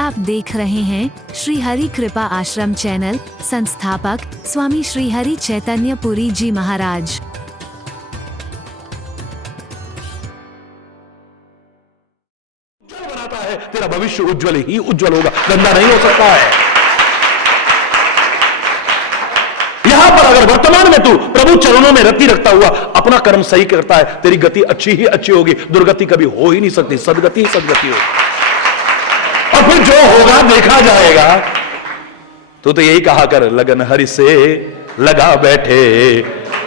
आप देख रहे हैं श्री हरि कृपा आश्रम चैनल। संस्थापक स्वामी श्री हरि चैतन्य पुरी जी महाराज। बनाता है, तेरा भविष्य उज्जवल ही उज्जवल होगा, गंदा नहीं हो सकता है। यहां पर अगर वर्तमान में तू प्रभु चरणों में रति रखता हुआ अपना कर्म सही करता है, तेरी गति अच्छी ही अच्छी होगी, दुर्गति कभी हो ही नहीं सकती, सदगति ही सदगति होगी। और फिर जो होगा देखा जाएगा। तो यही कहा कर, लगन हरि से लगा बैठे,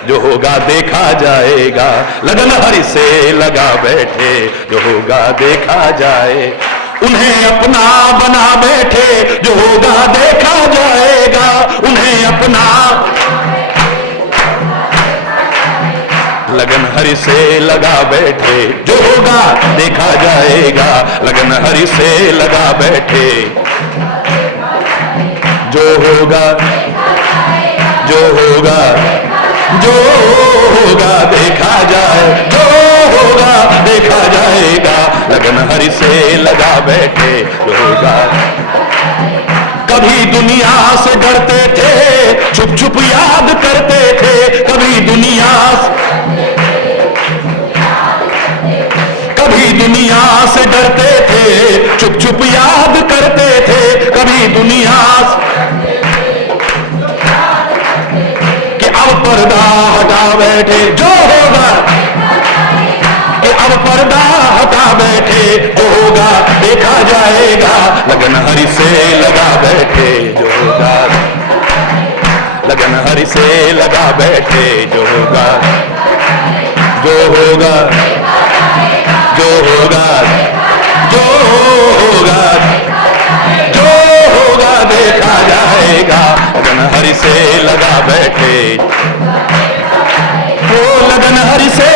जो होगा देखा जाएगा। लगन हरि से लगा बैठे, जो होगा देखा जाए। उन्हें अपना बना बैठे, जो होगा देखा जाएगा। उन्हें अपना लगन हरि से लगा बैठे, जो होगा देखा जाएगा। लगन हरि से लगा बैठे, जो होगा जो होगा जो होगा देखा जाए, जो होगा देखा जाएगा। लगन हरि से लगा बैठे, जो होगा। कभी दुनिया से डरते थे, छुप छुप याद करते थे। कभी दुनिया से डरते थे, छुप छुप याद करते थे। कभी दुनिया कि अब पर्दा हटा बैठे, जो होगा। कि अब पर्दा हटा बैठे, जो होगा देखा जाएगा। लगन हरि से लगा बैठे, जो होगा। लगन हरि से लगा बैठे, जो होगा जो होगा जो होगा जो होगा जो होगा देखा जाएगा। लगन हरि से लगा बैठे, वो लगन हरि से।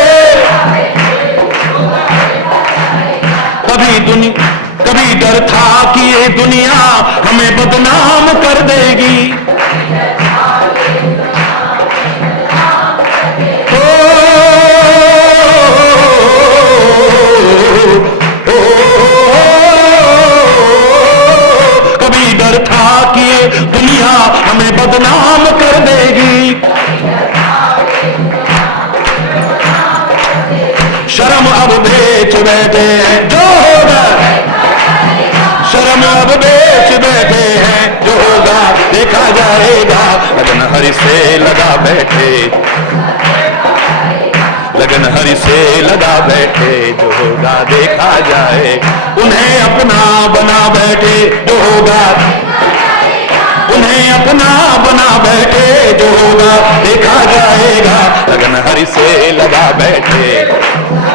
कभी डर था कि ये दुनिया हमें बदनाम कर देगी। कभी डर था कि ये दुनिया हमें बदनाम कर देगी। शर्म अब बेच बैठे हैं, जो होगा। शर्म अब बेच बैठे हैं, जो होगा देखा जाएगा। लगन हरि से लगा बैठे, लगन हरि से लगा बैठे, जो होगा देखा जाए। उन्हें अपना बना बैठे, जो होगा। उन्हें अपना बना बैठे, जो होगा देखा जाएगा। लगन हरि से लगा बैठे,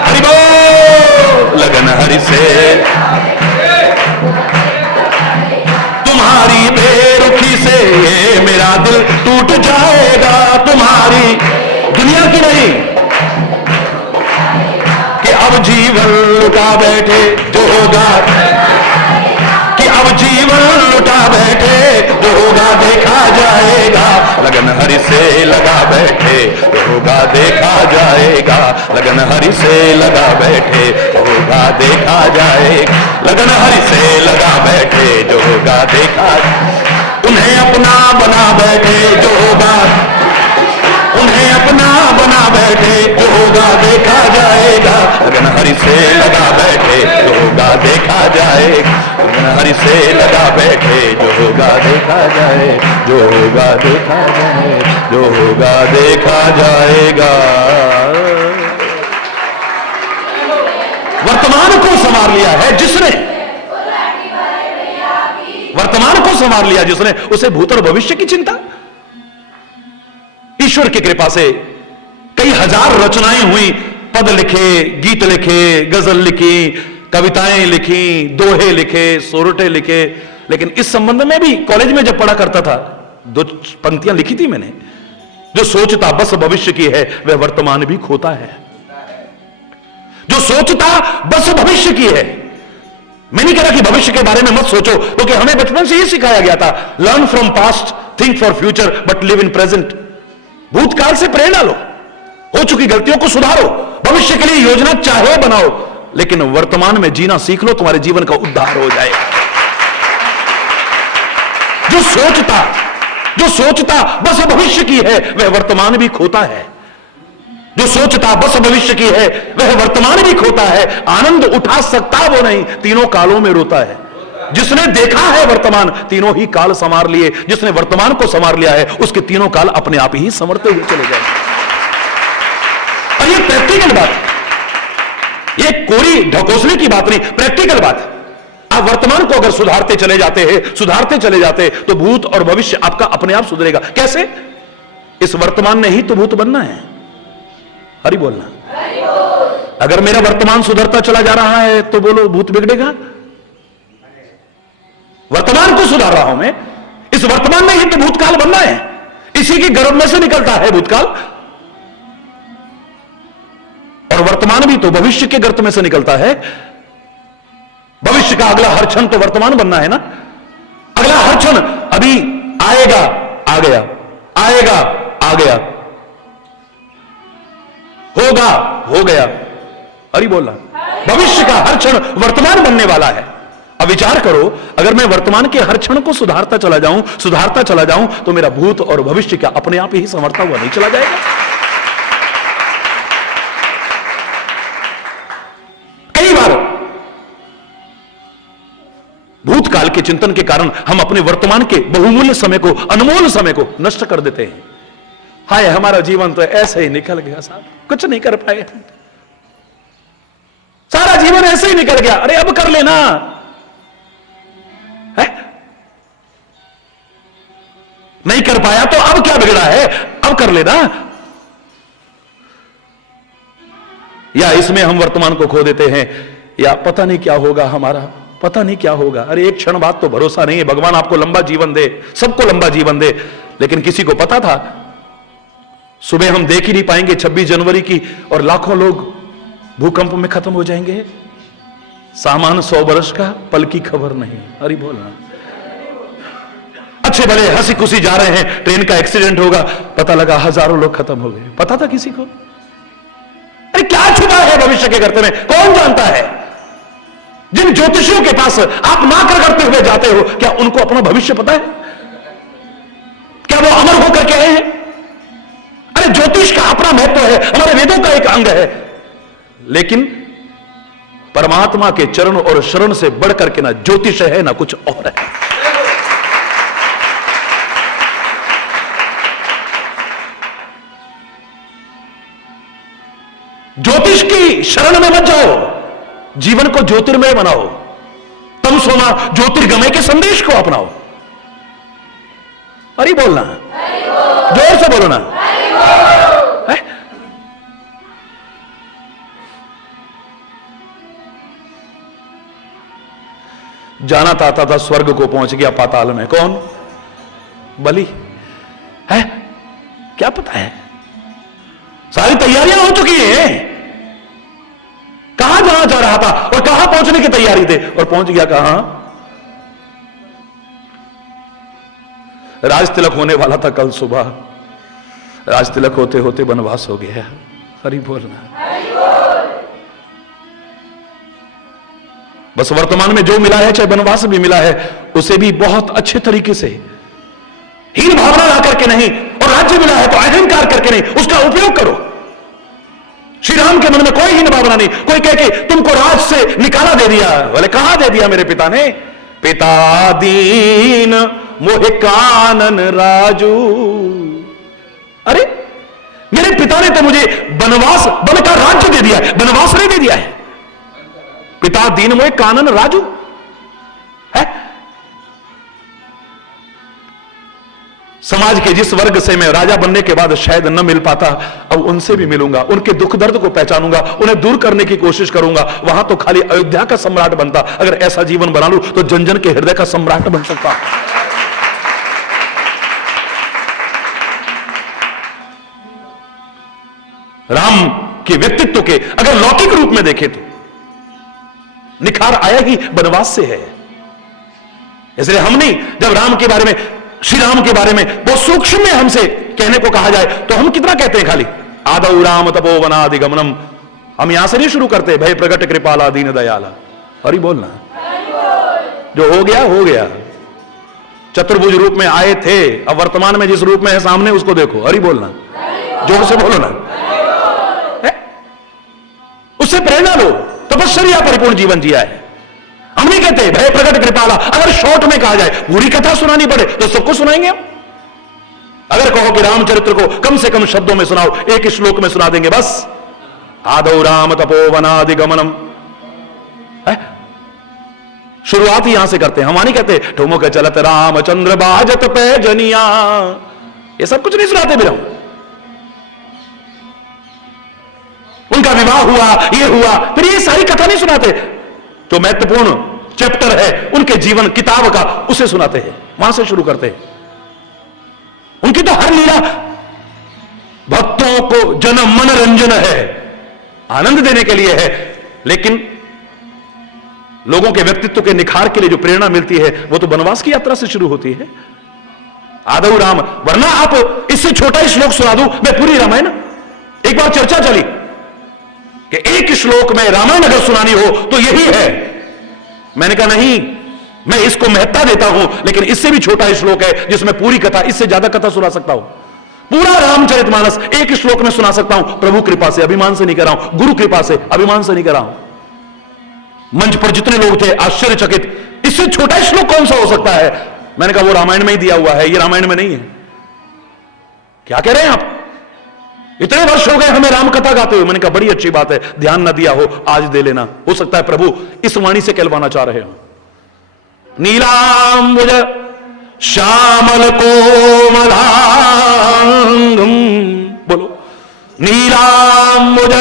हरि बोल। लगन हरि से तुम्हारी बेरुखी से ये मेरा दिल टूट जाएगा। तुम्हारी दुनिया की नहीं कि अब जीवन लुटा बैठे, जो होगा। कि अब जीवन लुटा बैठे, जो होगा देखा जाएगा। लगन हरि से लगा बैठे, जो होगा देखा जाएगा। लगन हरि से लगा बैठे, जो होगा देखा जाएगा। लगन हरि से लगा बैठे, जो होगा देखा। उन्हें अपना बना बैठे, जो होगा। उन्हें अपना बना बैठे, जो होगा देखा जाएगा। लगन हरि से लगा बैठे, जो होगा देखा जाएगा। लगन हरि से लगा बैठे, जो होगा देखा जाए। जो होगा देखा जाए, जो होगा देखा जाएगा। वर्तमान को संवार लिया है जिसने, वर्तमान को संवार लिया जिसने, उसे भूत और भविष्य की चिंता। ईश्वर की कृपा से कई हजार रचनाएं हुई, पद लिखे, गीत लिखे, गजल लिखी, कविताएं लिखी, दोहे लिखे, सोरठे लिखे। लेकिन इस संबंध में भी कॉलेज में जब पढ़ा करता था, 2 पंक्तियां लिखी थी मैंने। जो सोचता बस भविष्य की है, वह वर्तमान भी खोता है। जो सोचता बस भविष्य की है। मैं नहीं कह रहा कि भविष्य के बारे में मत सोचो, क्योंकि हमें बचपन से यह सिखाया गया था, learn from past, think for future, but live in present. भूतकाल से प्रेरणा लो, हो चुकी गलतियों को सुधारो, भविष्य के लिए योजना चाहे बनाओ, लेकिन वर्तमान में जीना सीख लो, तुम्हारे जीवन का उद्धार हो जाएगा। जो सोचता बस भविष्य की है वह वर्तमान भी खोता है। जो सोचता बस भविष्य की है वह वर्तमान भी खोता है। आनंद उठा सकता वो नहीं, तीनों कालों में रोता है। जिसने देखा है वर्तमान, तीनों ही काल संवार लिए। जिसने वर्तमान को संवार लिया है, उसके तीनों काल अपने आप ही संवरते हुए चले जाएंगे। और ये प्रैक्टिकल बात, ये कोरी ढकोसले की बात नहीं, प्रैक्टिकल बात। आप वर्तमान को अगर सुधारते चले जाते तो भूत और भविष्य आपका अपने आप सुधरेगा। कैसे? इस वर्तमान ने ही तो भूत बनना है। हरि बोलना। अगर मेरा वर्तमान सुधरता चला जा रहा है तो बोलो भूत बिगड़ेगा। वर्तमान को सुधार रहा हूं मैं, इस वर्तमान में ही तो भूतकाल बनना है। इसी की गर्भ में से निकलता है भूतकाल, और वर्तमान भी तो भविष्य के गर्त में से निकलता है। भविष्य का अगला हर क्षण तो वर्तमान बनना है ना। अगला हर क्षण अभी आएगा, आ गया, आएगा, आ गया, होगा, हो गया। अरे बोलना, भविष्य का हर क्षण वर्तमान बनने वाला है। अब विचार करो, अगर मैं वर्तमान के हर क्षण को सुधारता चला जाऊं तो मेरा भूत और भविष्य क्या अपने आप ही संवरता हुआ नहीं चला जाएगा? कई बार भूतकाल के चिंतन के कारण हम अपने वर्तमान के बहुमूल्य समय को, अनमोल समय को नष्ट कर देते हैं। हाय, हमारा जीवन तो ऐसे ही निकल गया साहब, कुछ नहीं कर पाए, सारा जीवन ऐसे ही निकल गया। अरे अब कर लेना है? नहीं कर पाया तो अब क्या बिगड़ा है, अब कर लेना। या इसमें हम वर्तमान को खो देते हैं, या पता नहीं क्या होगा हमारा, पता नहीं क्या होगा। अरे एक क्षण बाद तो भरोसा नहीं है। भगवान आपको लंबा जीवन दे, सबको लंबा जीवन दे, लेकिन किसी को पता था सुबह हम देख ही नहीं पाएंगे 26 जनवरी की, और लाखों लोग भूकंप में खत्म हो जाएंगे। सामान 100 वर्ष का, पल की खबर नहीं। अरे बोलना, अच्छे भले हंसी खुशी जा रहे हैं, ट्रेन का एक्सीडेंट होगा, पता लगा हजारों लोग खत्म हो गए। पता था किसी को? अरे क्या छुपा है भविष्य के गर्त में, कौन जानता है? जिन ज्योतिषियों के पास आप नाक रगड़ते हुए जाते हो, क्या उनको अपना भविष्य पता है? क्या वो अमर होकर के आए हैं? अरे ज्योतिष का अपना महत्व है, हमारे वेदों का एक अंग है, लेकिन परमात्मा के चरण और शरण से बढ़कर के ना ज्योतिष है ना कुछ और है। ज्योतिष की शरण में मत जाओ, जीवन को ज्योतिर्मय बनाओ। तम सोना ज्योतिर्गमय के संदेश को अपनाओ। अरे बोलना, जोर से बोलो ना। है? जाना चाहता था स्वर्ग को, पहुंच गया पाताल में। कौन? बलि है? क्या पता है? सारी तैयारियां हो चुकी हैं। कहां जाना चाह रहा था और कहां पहुंचने की तैयारी थे, और पहुंच गया कहां? राज तिलक होने वाला था कल सुबह, राज तिलक होते होते वनवास हो गया। हरि बोलना। बस वर्तमान में जो मिला है, चाहे वनवास भी मिला है, उसे भी बहुत अच्छे तरीके से, हीन भावना ला करके नहीं, और राज्य मिला है तो अहंकार करके नहीं, उसका उपयोग करो। श्री राम के मन में कोई हीन भावना नहीं। कोई कहे कि तुमको राज से निकाला दे दिया, बोले कहां दे दिया मेरे पिता ने? पिता दीन मोहे कानन राजू। अरे मेरे पिता ने तो मुझे वनवास, वन का राज्य दे दिया है, वनवास नहीं दे दिया है। पिता दीन मोहे कानन राजू है। समाज के जिस वर्ग से मैं राजा बनने के बाद शायद न मिल पाता, अब उनसे भी मिलूंगा, उनके दुख दर्द को पहचानूंगा, उन्हें दूर करने की कोशिश करूंगा। वहां तो खाली अयोध्या का सम्राट बनता, अगर ऐसा जीवन बना लूं तो जन जन के हृदय का सम्राट बन सकता। राम के व्यक्तित्व के अगर लौकिक रूप में देखें तो निखार आया ही वनवास से है। इसलिए हम नहीं, जब राम के बारे में, श्री राम के बारे में बहुत सूक्ष्म में हमसे कहने को कहा जाए तो हम कितना कहते हैं? खाली आदौ राम तपोवनादिगमनम। हम यहां से नहीं शुरू करते, भय प्रगट कृपाला दीन दयाला। हरि बोलना। जो हो गया हो गया, चतुर्भुज रूप में आए थे, अब वर्तमान में जिस रूप में है सामने उसको देखो। हरि बोलना, जोर से बोलो ना, उससे प्रेरणा लो। तपस्या परिपूर्ण जीवन जिया है। हम नहीं कहते भय प्रकट कृपाला, अगर शॉर्ट में कहा जाए पूरी कथा सुनानी पड़े तो सबको सुनाएंगे हम। अगर कहो कि रामचरित्र को कम से कम शब्दों में सुनाओ, एक श्लोक में सुना देंगे बस। आदौ राम तपोवनादिगमनम, शुरुआत ही यहां से करते हैं। हम नहीं कहते ठुमक चलत रामचंद्र बाजत पे जनिया, ये सब कुछ नहीं सुनाते फिर हम। उनका विवाह हुआ, ये हुआ, फिर ये सारी कथा नहीं सुनाते। जो महत्वपूर्ण चैप्टर है उनके जीवन किताब का, उसे सुनाते हैं, वहां से शुरू करते हैं। उनकी तो हर लीला भक्तों को जन मनोरंजन है, आनंद देने के लिए है, लेकिन लोगों के व्यक्तित्व के निखार के लिए जो प्रेरणा मिलती है वो तो वनवास की यात्रा से शुरू होती है। आदौ राम, वरना आप इससे छोटा ही श्लोक सुना दूं मैं पूरी रामायण। एक बार चर्चा चली कि एक श्लोक में रामायण अगर सुनानी हो तो यही है। मैंने कहा नहीं, मैं इसको महत्ता देता हूं, लेकिन इससे भी छोटा ही श्लोक है जिसमें पूरी कथा, इससे ज्यादा कथा सुना सकता हूं। पूरा रामचरितमानस एक श्लोक में सुना सकता हूं, प्रभु कृपा से, अभिमान से नहीं कर रहा हूं, गुरु कृपा से, अभिमान से नहीं कर रहा हूं। मंच पर जितने लोग थे आश्चर्यचकित, इससे छोटा श्लोक कौन सा हो सकता है? मैंने कहा वो रामायण में ही दिया हुआ है, ये रामायण में नहीं है। क्या कह रहे हैं आप? इतने वर्ष हो गए हमें राम कथा गाते हुए। मैंने कहा बड़ी अच्छी बात है, ध्यान न दिया हो आज दे लेना, हो सकता है प्रभु इस वाणी से कहलवाना चाह रहे हो। नीलांबुज श्यामल कोमलांगम, बोलो, नीलांबुज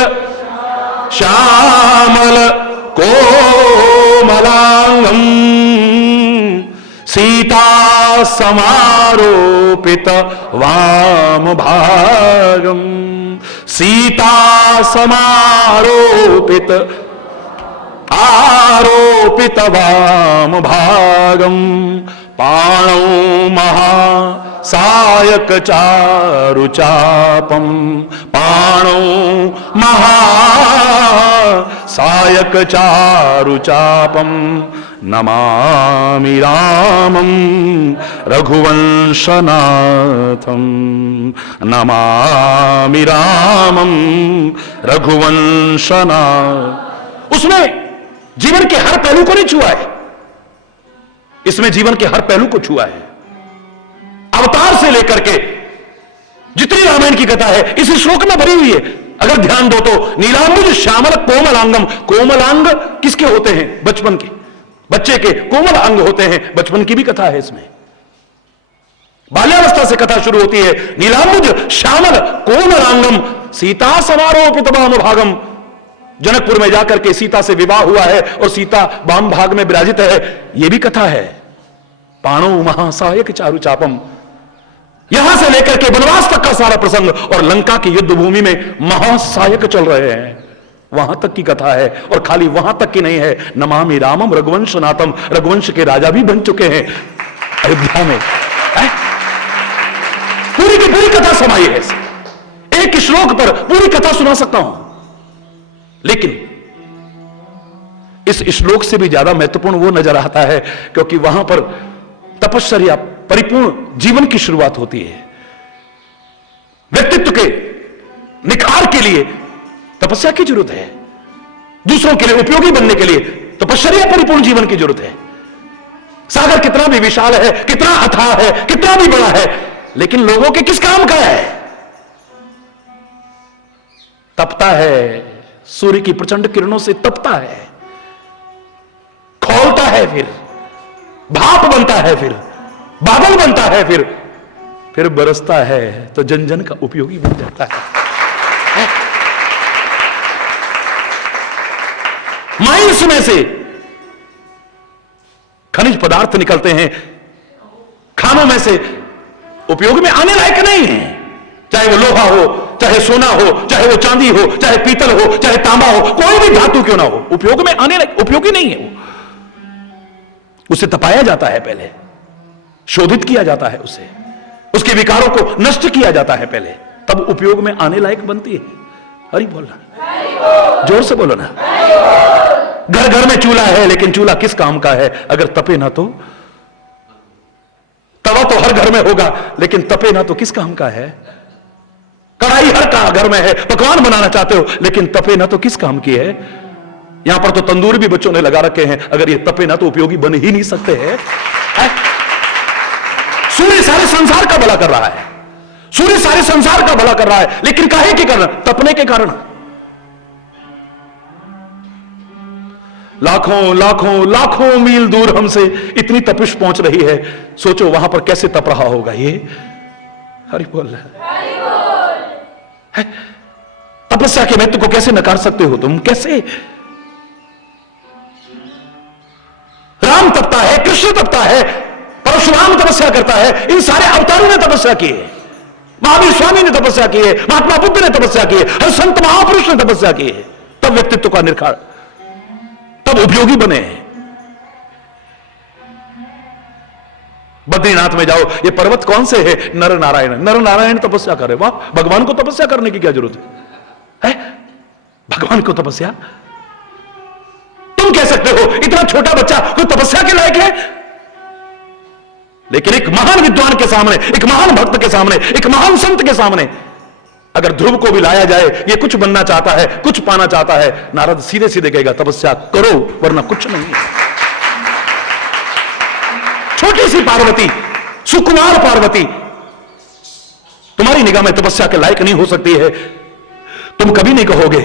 श्यामल कोमलांगम, सीता समारोपित वाम भागम, सीता समारोपित आरोपित वाम भागम, पाणौ महा सायक चारु चापम, पाणौ महा सायक चारु चापम, नमामि रामं रघुवंशनाथं, नमामि रामं रघुवंशनाथ। उसमें जीवन के हर पहलू को नहीं छुआ है, इसमें जीवन के हर पहलू को छुआ है। अवतार से लेकर के जितनी रामायण की कथा है इस श्लोक में भरी हुई है। अगर ध्यान दो तो नीलांबुज श्यामल कोमलांगम, कोमलांग किसके होते हैं? बचपन के, बच्चे के कोमल अंग होते हैं, बचपन की भी कथा है इसमें। बाल्यावस्था से कथा शुरू होती है। नीलांबुज श्यामल कोमलांगम, सीता समारोपित वाम भागम, जनकपुर में जाकर के सीता से विवाह हुआ है और सीता वाम भाग में विराजित है, यह भी कथा है। पाणो महासायक चारु चापम, यहां से लेकर के वनवास तक का सारा प्रसंग, और लंका की युद्ध भूमि में महासायक चल रहे हैं, वहां तक की कथा है। और खाली वहां तक की नहीं है, नमामि रामम रघुवंशनाथम, रघुवंश के राजा भी बन चुके हैं अयोध्या में। पूरी की पूरी कथा समाई है, एक श्लोक पर पूरी कथा सुना सकता हूं। लेकिन इस श्लोक से भी ज्यादा महत्वपूर्ण वो नजर आता है क्योंकि वहां पर तपस्या परिपूर्ण जीवन की शुरुआत होती है। व्यक्तित्व के निखार के लिए तपस्या की जरूरत है, दूसरों के लिए उपयोगी बनने के लिए तपस्या परिपूर्ण जीवन की जरूरत है। सागर कितना भी विशाल है, कितना अथाह है, कितना भी बड़ा है, लेकिन लोगों के किस काम का है? तपता है, सूर्य की प्रचंड किरणों से तपता है, खौलता है, फिर भाप बनता है, फिर बादल बनता है, फिर बरसता है तो जन जन का उपयोगी बन जाता है। माइंस में से खनिज पदार्थ निकलते हैं, खानों में से उपयोग में आने लायक नहीं है, चाहे वो लोहा हो, चाहे सोना हो, चाहे वो चांदी हो, चाहे पीतल हो, चाहे तांबा हो, कोई भी धातु क्यों ना हो, उपयोग में आने लायक उपयोगी नहीं है वो। उसे तपाया जाता है, पहले शोधित किया जाता है उसे, उसके विकारों को नष्ट किया जाता है पहले, तब उपयोग में आने लायक बनती है। हरि बोलना, जोर से बोलो ना। घर घर में चूल्हा है, लेकिन चूल्हा किस काम का है अगर तपे ना तो? तवा तो हर घर में होगा, लेकिन तपे ना तो किस काम का है। कढ़ाई हर का घर में है, पकवान बनाना चाहते हो, लेकिन तपे ना तो किस काम की है। यहां पर तो तंदूर भी बच्चों ने लगा रखे हैं, अगर ये तपे ना तो उपयोगी बन ही नहीं सकते हैं। सूर्य सारे संसार का भला कर रहा है, सूर्य सारे संसार का भला कर रहा है, लेकिन काहे के कारण? तपने के कारण। लाखों लाखों लाखों मील दूर हमसे इतनी तपिश पहुंच रही है, सोचो वहां पर कैसे तप रहा होगा ये। हरि बोल है। तपस्या के महत्व को कैसे नकार सकते हो तुम? कैसे? राम तपता है, कृष्ण तपता है, परशुराम तपस्या करता है, इन सारे अवतारों ने तपस्या की है, महावीर स्वामी ने तपस्या की है, महात्मा बुद्ध ने तपस्या की है, हर संत महापुरुष ने तपस्या की है, तब व्यक्तित्व का निखार, तब उपयोगी बने। बद्रीनाथ में जाओ, ये पर्वत कौन से है? नर नारायण। नर नारायण तपस्या करे, वाह, भगवान को तपस्या करने की क्या जरूरत है? भगवान को तपस्या? तुम कह सकते हो इतना छोटा बच्चा कोई तपस्या के लायक है, लेकिन एक महान विद्वान के सामने, एक महान भक्त के सामने, एक महान संत के सामने अगर ध्रुव को भी लाया जाए, ये कुछ बनना चाहता है, कुछ पाना चाहता है, नारद सीधे सीधे कहेगा तपस्या करो वरना कुछ नहीं है। छोटी सी पार्वती, सुकुमार पार्वती तुम्हारी निगाह में तपस्या के लायक नहीं हो सकती है, तुम कभी नहीं कहोगे,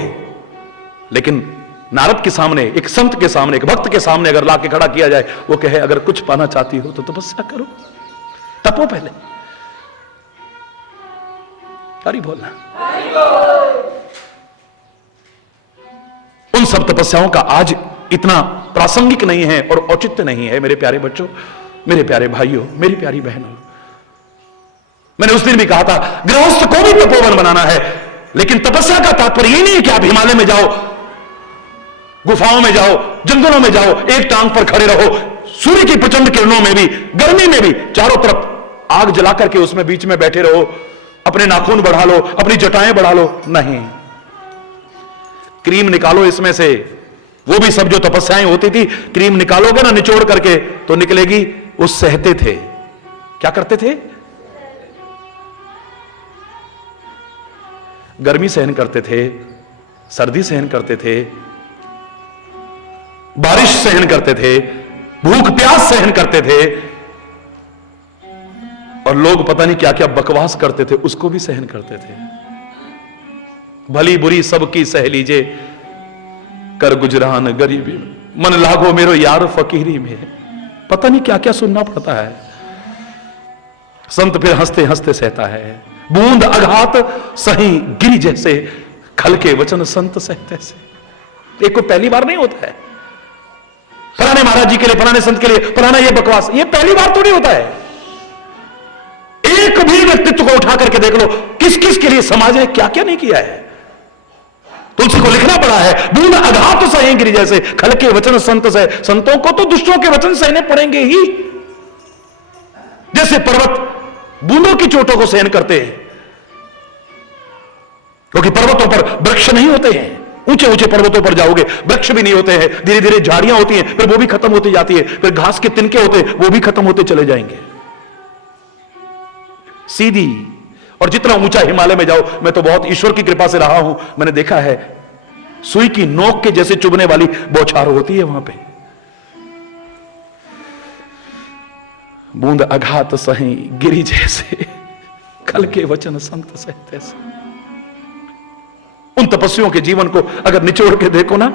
लेकिन नारद के सामने, एक संत के सामने, एक भक्त के सामने अगर लाके खड़ा किया जाए, वो कहे अगर कुछ पाना चाहती हो तो तपस्या करो, तपो पहले। हरि बोलना। उन सब तपस्याओं का आज इतना प्रासंगिक नहीं है और औचित्य नहीं है मेरे प्यारे बच्चों, मेरे प्यारे भाइयों, मेरी प्यारी बहनों। मैंने उस दिन भी कहा था गृहस्थ को भी तपोवन बनाना है, लेकिन तपस्या का तात्पर्य ये नहीं है कि आप हिमालय में जाओ, गुफाओं में जाओ, जंगलों में जाओ, एक टांग पर खड़े रहो, सूर्य की प्रचंड किरणों में भी, गर्मी में भी चारों तरफ आग जला करके उसमें बीच में बैठे रहो, अपने नाखून बढ़ा लो, अपनी जटाएं बढ़ा लो। नहीं, क्रीम निकालो इसमें से, वो भी सब जो तपस्याएं होती थी, क्रीम निकालोगे ना निचोड़ करके तो निकलेगी, वो सहते थे। क्या करते थे? गर्मी सहन करते थे, सर्दी सहन करते थे, बारिश सहन करते थे, भूख प्यास सहन करते थे, और लोग पता नहीं क्या क्या बकवास करते थे उसको भी सहन करते थे। भली बुरी सबकी सह लीजे, कर गुजरान गरीबी में, मन लागो मेरो यार फकीरी में। पता नहीं क्या क्या सुनना पड़ता है। संत फिर हंसते हंसते सहता है, बूंद अघात सही गिरी जैसे, खल के वचन संत सहते से। एक को पहली बार नहीं होता है, फलाने महाराज जी के लिए, फलाने संत के लिए, फलाना ये बकवास, ये पहली बार थोड़ी होता है। एक भी व्यक्तित्व को उठा करके देख लो, किस किस के लिए समाज ने क्या क्या नहीं किया है। तुलसी को लिखना पड़ा है, बूंद अघात सहे गिरी जैसे, खल के वचन संत सहे। संतों को तो दुष्टों के वचन सहने पड़ेंगे ही, जैसे पर्वत बूंदों की चोटों को सहन करते हैं, क्योंकि पर्वतों पर वृक्ष नहीं होते हैं। ऊंचे ऊंचे पर्वतों पर जाओगे वृक्ष भी नहीं होते हैं, धीरे धीरे झाड़ियां होती हैं, फिर वो भी खत्म होती जाती है, फिर घास के तिनके होते हैं, वो भी खत्म होते चले जाएंगे। सीधी, और जितना ऊंचा हिमालय में जाओ, मैं तो बहुत ईश्वर की कृपा से रहा हूं, मैंने देखा है सुई की नोक के जैसे चुभने वाली बौछार होती है वहां पे। बूंद अघात सही गिरी जैसे, खल के वचन संत सहते से। उन तपस्वियों के जीवन को अगर निचोड़ के देखो ना,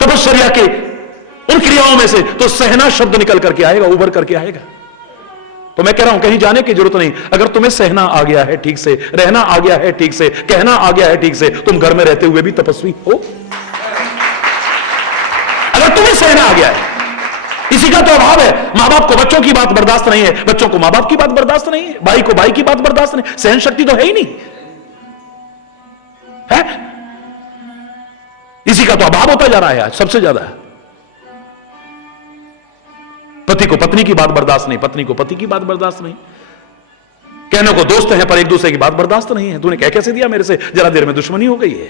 तपश्चर्या के उन क्रियाओं में से तो सहना शब्द निकल करके आएगा, उभर करके आएगा। तो मैं कह रहा हूं कहीं जाने की जरूरत नहीं। अगर तुम्हें सहना आ गया है ठीक से, रहना आ गया है ठीक से, कहना आ गया है ठीक से, तुम घर में रहते हुए भी तपस्वी हो। अगर तुम्हें सहना आ गया है, इसी का तो अभाव है। मां बाप को बच्चों की बात बर्दाश्त नहीं है, बच्चों को मां बाप की बात बर्दाश्त नहीं है, भाई को भाई की बात बर्दाश्त नहीं, सहन शक्ति तो है ही नहीं है। इसी का तो अभाव होता जा रहा है आज सबसे ज्यादा। पति को पत्नी की बात बर्दाश्त नहीं, पत्नी को पति की बात बर्दाश्त नहीं, कहने को दोस्त हैं पर एक दूसरे की बात बर्दाश्त नहीं है। तूने कह कैसे दिया मेरे से, जरा देर में दुश्मनी हो गई है।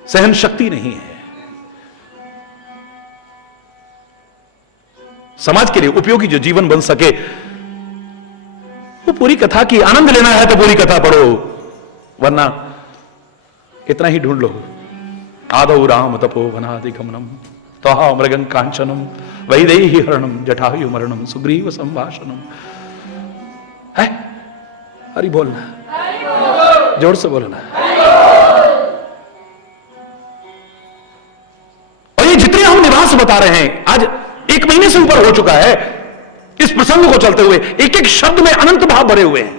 सहन शक्ति नहीं है। समाज के लिए उपयोगी जो जीवन बन सके, वो पूरी कथा की आनंद लेना है तो पूरी कथा पढ़ो, वरना इतना ही ढूंढ लो। आदौ राम तपो वनाधिगमनम त्वहा मृगं कांचनम वैदेही हरणम जटायु मरणम सुग्रीव संभाषणम। है हरि बोलना, जोर से बोलना। और ये जितने हम निवास बता रहे हैं, आज 1 महीने से ऊपर हो चुका है इस प्रसंग को चलते हुए, एक एक शब्द में अनंत भाव भरे हुए हैं।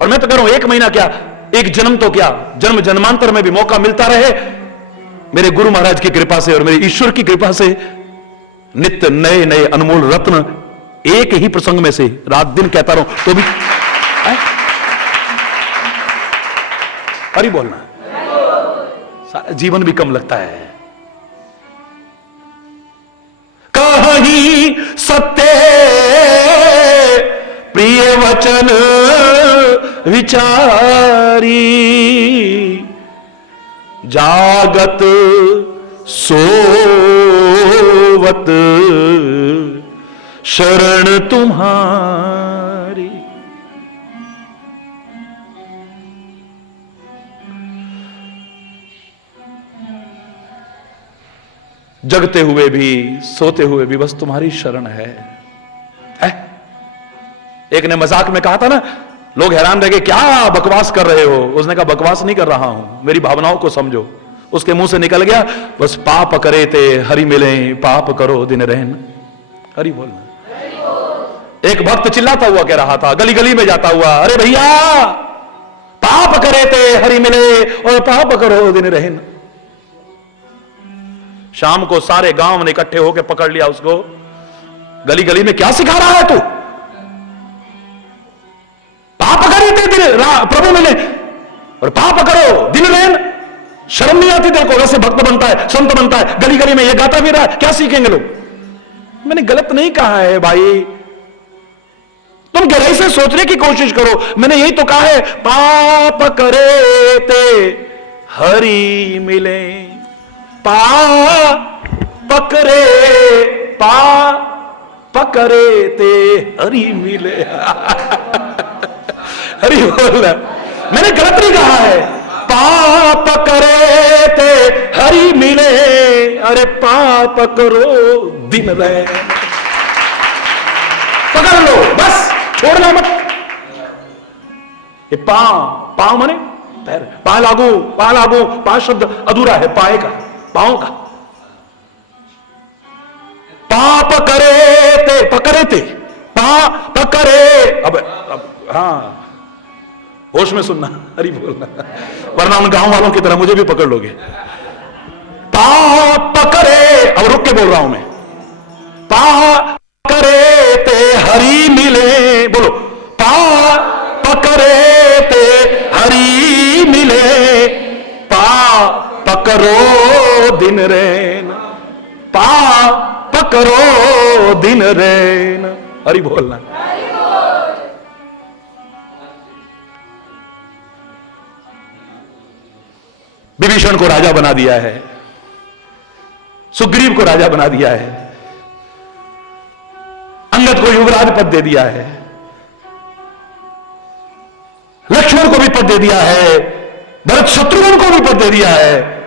और मैं तो कह रहा हूं 1 महीना क्या, 1 जन्म तो क्या, जन्म जन्मांतर में भी मौका मिलता रहे, मेरे गुरु महाराज की कृपा से और मेरे ईश्वर की कृपा से नित्य नए नए अनमोल रत्न एक ही प्रसंग में से रात दिन कहता रहूं तो भी हरि बोलना, सारा जीवन भी कम लगता है। कहीं सत्य प्रिय वचन विचारी, जागत सोवत शरण तुम्हारी। जगते हुए भी सोते हुए भी बस तुम्हारी शरण है। एक ने मजाक में कहा था ना, लोग हैरान रह गए क्या बकवास कर रहे हो, उसने कहा बकवास नहीं कर रहा हूं, मेरी भावनाओं को समझो। उसके मुंह से निकल गया बस पाप करे ते हरि मिले, पाप करो दिन रहन। हरि बोलना। एक भक्त चिल्लाता हुआ कह रहा था गली गली में जाता हुआ, अरे भैया पाप करे ते हरि मिले और पाप करो दिन रहन। शाम को सारे गांव ने इकट्ठे होकर पकड़ लिया उसको, गली गली में क्या सिखा रहा है तू, पाप करी थे दिन प्रभु मिले और पाप करो दिन रहन। शर्म नहीं आती तेरे को, वैसे भक्त बनता है, संत बनता है, गली गली में ये गाता भी रहा है, क्या सीखेंगे लोग। मैंने गलत नहीं कहा है भाई, तुम गहराई से सोचने की कोशिश करो। मैंने यही तो कहा है, पाप करे ते हरि मिले, पकरे पकरे ते हरि मिले। हरि बोल, मैंने गलत नहीं कहा है, पाप करे ते हरि मिले, अरे पाप करो दिन रहे। पकड़ लो बस, छोड़ना मत। ये पांव माने पैर, पा लागू पा शब्द अधूरा है, पाए का, पांव का। पाप करे ते पकड़े ते, पकड़े। अब हाँ होश में सुनना, हरि बोलना, वरना उन गांव वालों की तरह मुझे भी पकड़ लोगे। पाप पकड़े, अब रुक के बोल रहा हूं मैं, पकड़े ते हरि मिले, बोलो पकड़े ते हरि मिले, पकड़ो दिन रैन, पकड़ो दिन रैन। हरि बोलना। विभीषण को राजा बना दिया है, सुग्रीव को राजा बना दिया है, अंगद को युवराज पद दे दिया है, लक्ष्मण को भी पद दे दिया है, भरत शत्रुघ्न को भी पद दे दिया है।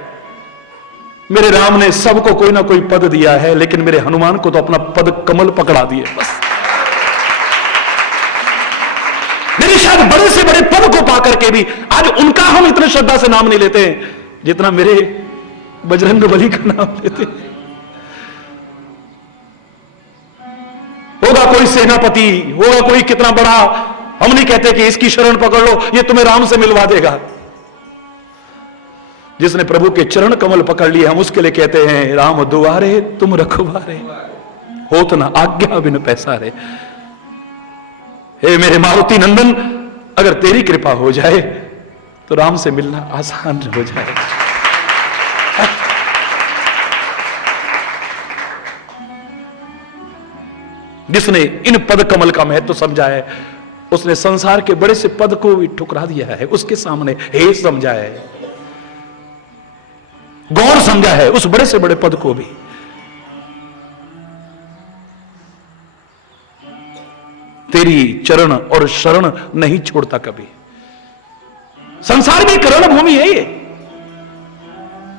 मेरे राम ने सबको कोई ना कोई पद दिया है, लेकिन मेरे हनुमान को तो अपना पद कमल पकड़ा दिए बस। मेरे शायद बड़े से बड़े पद को पाकर के भी आज उनका हम इतने श्रद्धा से नाम नहीं लेते हैं जितना मेरे बजरंगबली का नाम लेते हैं। होगा कोई सेनापति, होगा कोई कितना बड़ा, हम नहीं कहते कि इसकी शरण पकड़ लो ये तुम्हें राम से मिलवा देगा। जिसने प्रभु के चरण कमल पकड़ लिए हम उसके लिए कहते हैं, राम दुआरे तुम रखवारे, होत ना आज्ञा बिन पैसारे। हे मेरे मारुति नंदन, अगर तेरी कृपा हो जाए तो राम से मिलना आसान हो जाए। जिसने इन पद कमल का महत्व समझा है, उसने संसार के बड़े से पद को भी ठुकरा दिया है, उसके सामने हे समझा है, गौर समझा है उस बड़े से बड़े पद को भी। तेरी चरण और शरण नहीं छोड़ता कभी। संसार में एक रणभूमि है ये।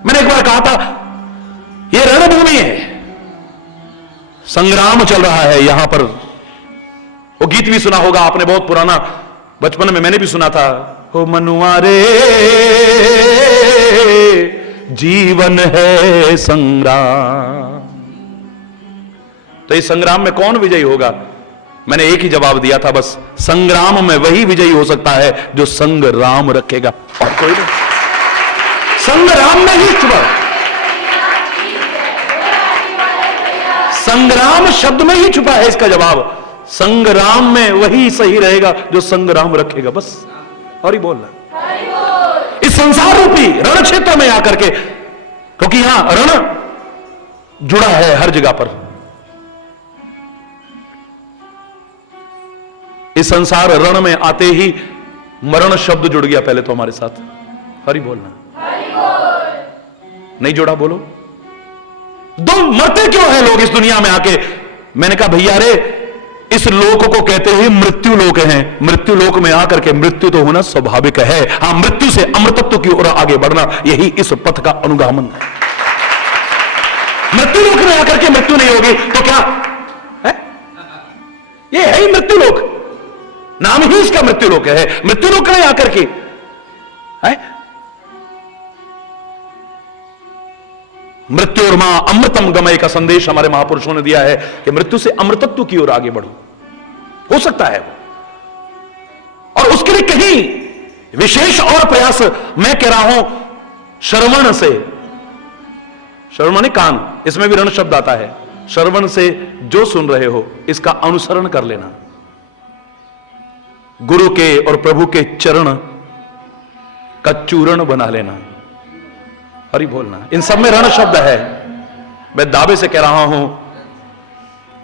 मैंने एक बार कहा था ये रणभूमि है, संग्राम चल रहा है यहां पर। वो गीत भी सुना होगा आपने, बहुत पुराना, बचपन में मैंने भी सुना था। हो मनुआ रे जीवन है संग्राम। तो इस संग्राम में कौन विजयी होगा? मैंने एक ही जवाब दिया था, बस संग्राम में वही विजयी हो सकता है जो संग राम रखेगा, और कोई नहीं। संग्राम में ही छुपा, संग्राम शब्द में ही छुपा है इसका जवाब। संग्राम में वही सही रहेगा जो संग्राम रखेगा, बस। और ही बोलना इस संसार रूपी रण क्षेत्र में आकर के, क्योंकि यहां रण जुड़ा है हर जगह पर। इस संसार रण में आते ही मरण शब्द जुड़ गया पहले तो हमारे साथ। हरि बोलना, नहीं जुड़ा? बोलो, दो मरते क्यों हैं लोग इस दुनिया में आके? मैंने कहा भैया रे, इस लोक को कहते हैं मृत्यु लोक है। मृत्यु लोक में आकर के मृत्यु तो होना स्वाभाविक है। हां, मृत्यु से अमृतत्व की ओर आगे बढ़ना, यही इस पथ का अनुगमन है। मृत्यु लोक में आकर के मृत्यु नहीं होगी तो क्या है? ये है ही मृत्यु लोक, नाम ही इसका मृत्यु लोक है। मृत्यु लोक में आकर के है मृत्यु और मां अमृतम गमय का संदेश हमारे महापुरुषों ने दिया है कि मृत्यु से अमृतत्व की ओर आगे बढ़ो। हो सकता है वो, और उसके लिए कहीं विशेष और प्रयास मैं कह रहा हूं श्रवण से। श्रवण माने कान, इसमें भी रण शब्द आता है। श्रवण से जो सुन रहे हो इसका अनुसरण कर लेना। गुरु के और प्रभु के चरण का चूर्ण बना लेना। हरि बोलना, इन सब में रण शब्द है। मैं दावे से कह रहा हूं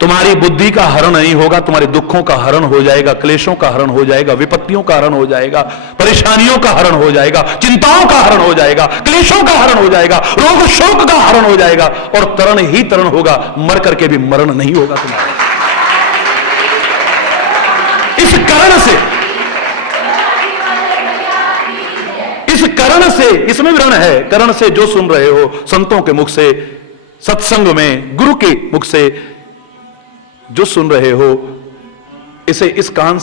तुम्हारी बुद्धि का हरण नहीं होगा, तुम्हारे दुखों का हरण हो जाएगा, क्लेशों का हरण हो जाएगा, विपत्तियों का हरण हो जाएगा, परेशानियों का हरण हो जाएगा, चिंताओं का हरण हो जाएगा, क्लेशों का हरण हो जाएगा, रोग शोक का हरण हो जाएगा, और तरण ही तरण होगा। मर करके भी मरण नहीं होगा तुम्हारा। इस करण से, इस करण से, इसमें भी रण है। करण से जो सुन रहे हो संतों के मुख से, सत्संग में गुरु के मुख से जो सुन रहे हो, इसे इस कान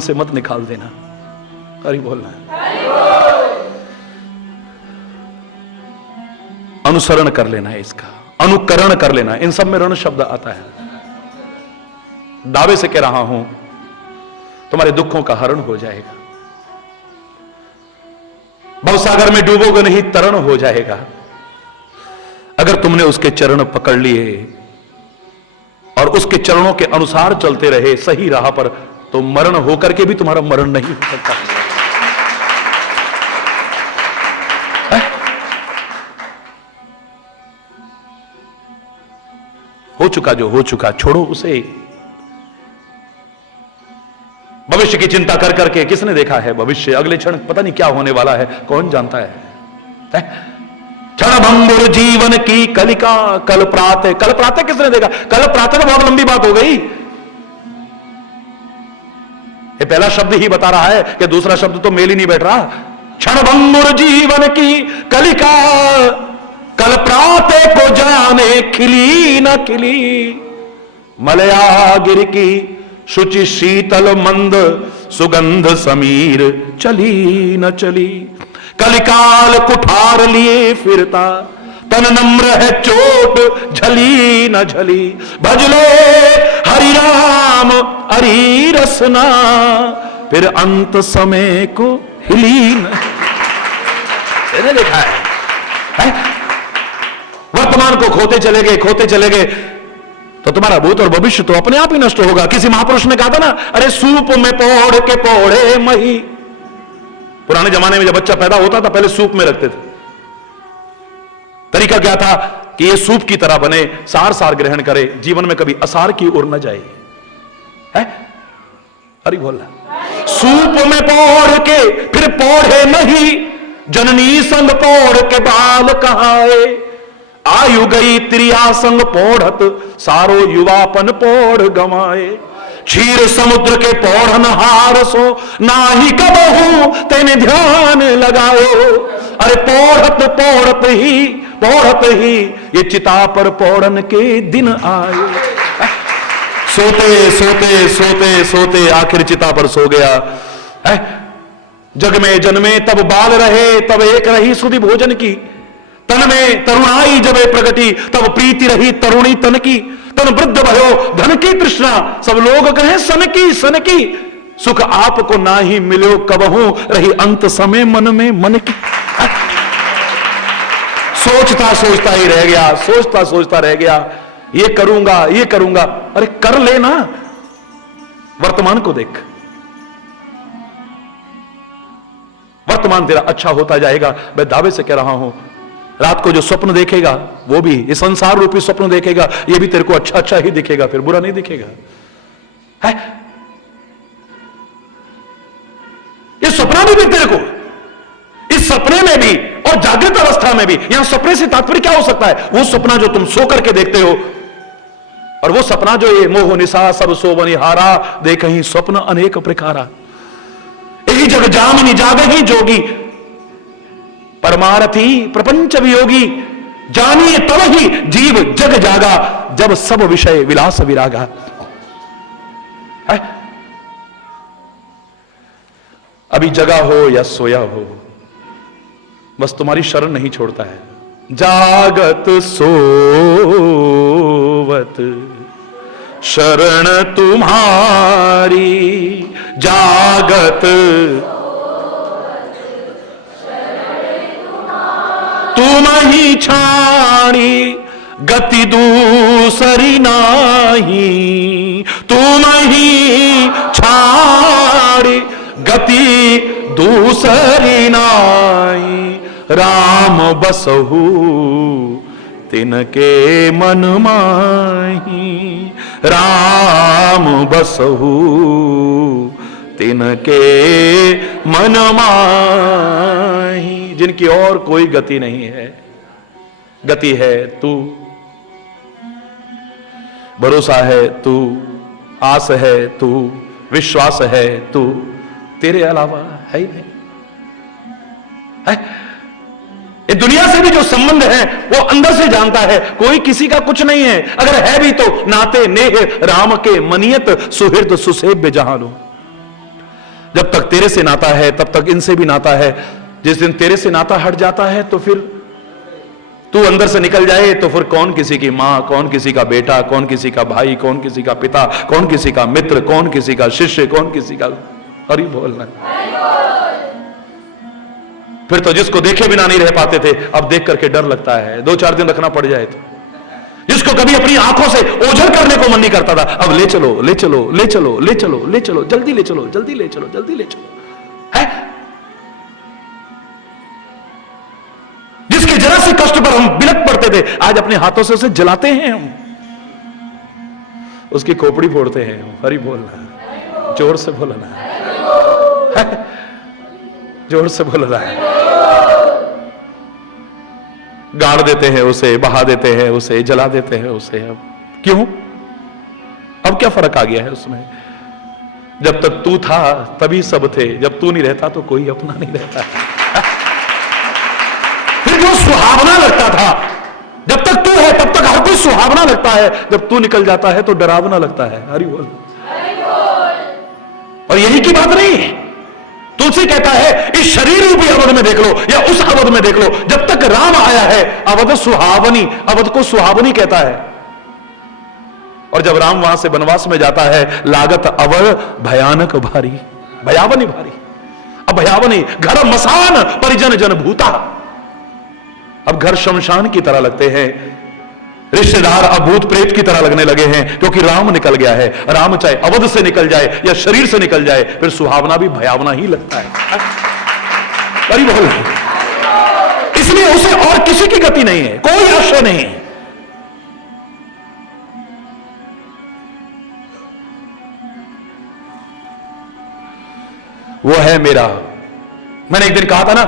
से मत निकाल देना। हरि बोलना है, अनुसरण कर लेना है इसका, अनुकरण कर लेना है। इन सब में रण शब्द आता है। दावे से कह रहा हूं तुम्हारे दुखों का हरण हो जाएगा। भवसागर में डूबोगे नहीं, तरण हो जाएगा। अगर तुमने उसके चरण पकड़ लिए और उसके चरणों के अनुसार चलते रहे सही राह पर, तो मरण होकर के भी तुम्हारा मरण नहीं हो सकता। हो चुका जो हो चुका, छोड़ो उसे। भविष्य की चिंता कर करके किसने देखा है भविष्य? अगले क्षण पता नहीं क्या होने वाला है, कौन जानता है? क्षण भंगुर जीवन की कलिका कल प्रातः। कल प्रातः किसने देखा? कल प्रातः तो बहुत लंबी बात हो गई। ये पहला शब्द ही बता रहा है कि दूसरा शब्द तो मेल ही नहीं बैठ रहा। क्षण भंगुर जीवन की कलिका कल प्रातः को जाने खिली न खिली। मलया गिर की शुचि शीतल मंद सुगंध समीर चली न चली। कलिकाल कुठार लिए फिरता तन नम्र है चोट झली न झली। भजलो हरि राम हरि रसना फिर अंत समय को हिली न। देखा है? वर्तमान को खोते चले गए तो तुम्हारा भूत और भविष्य तो अपने आप ही नष्ट होगा। किसी महापुरुष ने कहा था ना, अरे सूप में पोड़ के पोड़े मही। पुराने जमाने में जब बच्चा पैदा होता था पहले सूप में रखते थे। तरीका क्या था कि ये सूप की तरह बने, सार सार ग्रहण करे, जीवन में कभी असार की ओर न जाए। है? अरे बोलना, सूप में पोड़ के फिर पोड़े नहीं, जननी संग पोड़ के बाल कहाए। आयु गई त्रिया संग पोढ़त सारो युवापन पोढ़ गमाए। क्षीर समुद्र के पौड़नहार सो, नाही कबहू तेने ध्यान लगाओ। अरे पौड़त ही ये चिता पर पौड़न के दिन आए। सोते सोते सोते सोते आखिर चिता पर सो गया है। जग में जन्मे तब बाल रहे, तब एक रही सुधि भोजन की। तन में तरुणाई जब प्रगटी, तब प्रीति रही तरुणी तन की। तन वृद्ध भयो धन की तृष्णा, सब लोग कहें सन की। सुख आपको ना ही मिलो कबहू, रही अंत समय मन में मन की। सोचता ही रह गया, सोचता रह गया, ये करूंगा। अरे कर लेना, वर्तमान को देख, वर्तमान तेरा अच्छा होता जाएगा। मैं दावे से कह रहा हूं, रात को जो स्वप्न देखेगा वो भी, ये संसार रूपी स्वप्न देखेगा, ये भी तेरे को अच्छा ही दिखेगा, फिर बुरा नहीं दिखेगा। है ये सपना भी तेरे को, इस सपने में भी और जागृत अवस्था में भी। यहां सपने से तात्पर्य क्या हो सकता है? वो सपना जो तुम सो करके देखते हो, और वो सपना जो ये मोह निशा सब सोवनिहारा, देखहि स्वप्न अनेक प्रकारा। यही जग जामिनी जागहि जोगी, परमारथी प्रपंच वियोगी। जानिए तब ही जीव जग जागा, जब सब विषय विलास विरागा। है? अभी जगा हो या सोया हो, बस तुम्हारी शरण नहीं छोड़ता है। जागत सोवत शरण तुम्हारी, जागत तुम ही छाणी, गति दूसरी नाही। तुम ही छाणी, गति दूसरी नाही। राम बसहु तिनके मन माही, राम बसहु तिनके मन माही। जिनकी और कोई गति नहीं है, गति है तू, भरोसा है तू, आस है तू, विश्वास है तू, तेरे अलावा है ही नहीं। है? ये दुनिया से भी जो संबंध है वो अंदर से जानता है, कोई किसी का कुछ नहीं है। अगर है भी तो नाते नेह राम के मनियत, सुहृद सुसेव्य जहानो। जब तक तेरे से नाता है तब तक इनसे भी नाता है। जिस दिन तेरे से नाता हट जाता है तो फिर तू अंदर से निकल जाए तो फिर कौन किसी की मां, कौन किसी का बेटा, कौन किसी का भाई, कौन किसी का पिता, कौन किसी का मित्र, कौन किसी का शिष्य, कौन किसी का। हरि बोलना। फिर तो जिसको देखे बिना नहीं रह पाते थे, अब देख करके डर लगता है, 2-4 दिन रखना पड़ जाए तो। जिसको कभी अपनी आंखों से ओझल करने को मन नहीं करता था, अब ले चलो, ले चलो, ले चलो, ले चलो, ले चलो, जल्दी ले चलो, जल्दी ले चलो, जल्दी ले चलो। है? जिसके जरा से कष्ट पर हम बिलक पड़ते थे, आज अपने हाथों से उसे जलाते हैं हम, उसकी खोपड़ी फोड़ते हैं हम। हरि बोलना, जोर से बोलना, जोर से बोलना है। गाड़ देते हैं उसे, बहा देते हैं उसे, जला देते हैं उसे। अब क्यों? अब क्या फर्क आ गया है उसमें? जब तक तू था तभी सब थे, जब तू नहीं रहता तो कोई अपना नहीं रहता। फिर जो सुहावना लगता था, जब तक तू है तब तक हर कोई सुहावना लगता है, जब तू निकल जाता है तो डरावना लगता है। हरि बोल। और यही की बात नहीं है। तुलसी कहता है इस शरीर रूपी अवध में देख लो या उस अवध में देख लो, जब तक राम आया है अवध सुहावनी, अवध को सुहावनी कहता है। और जब राम वहां से वनवास में जाता है, लागत अवध भयानक भारी, भयावनी भारी, अब भयावनी। घर मसान परिजन जन भूता, अब घर शमशान की तरह लगते हैं, रिश्तेदार अब भूत प्रेत की तरह लगने लगे हैं, क्योंकि राम निकल गया है। राम चाहे अवध से निकल जाए या शरीर से निकल जाए, फिर सुहावना भी भयावना ही लगता है। बड़ी बोल। इसलिए उसे और किसी की गति नहीं है, कोई आश्रय नहीं है। वो है मेरा। मैंने एक दिन कहा था ना,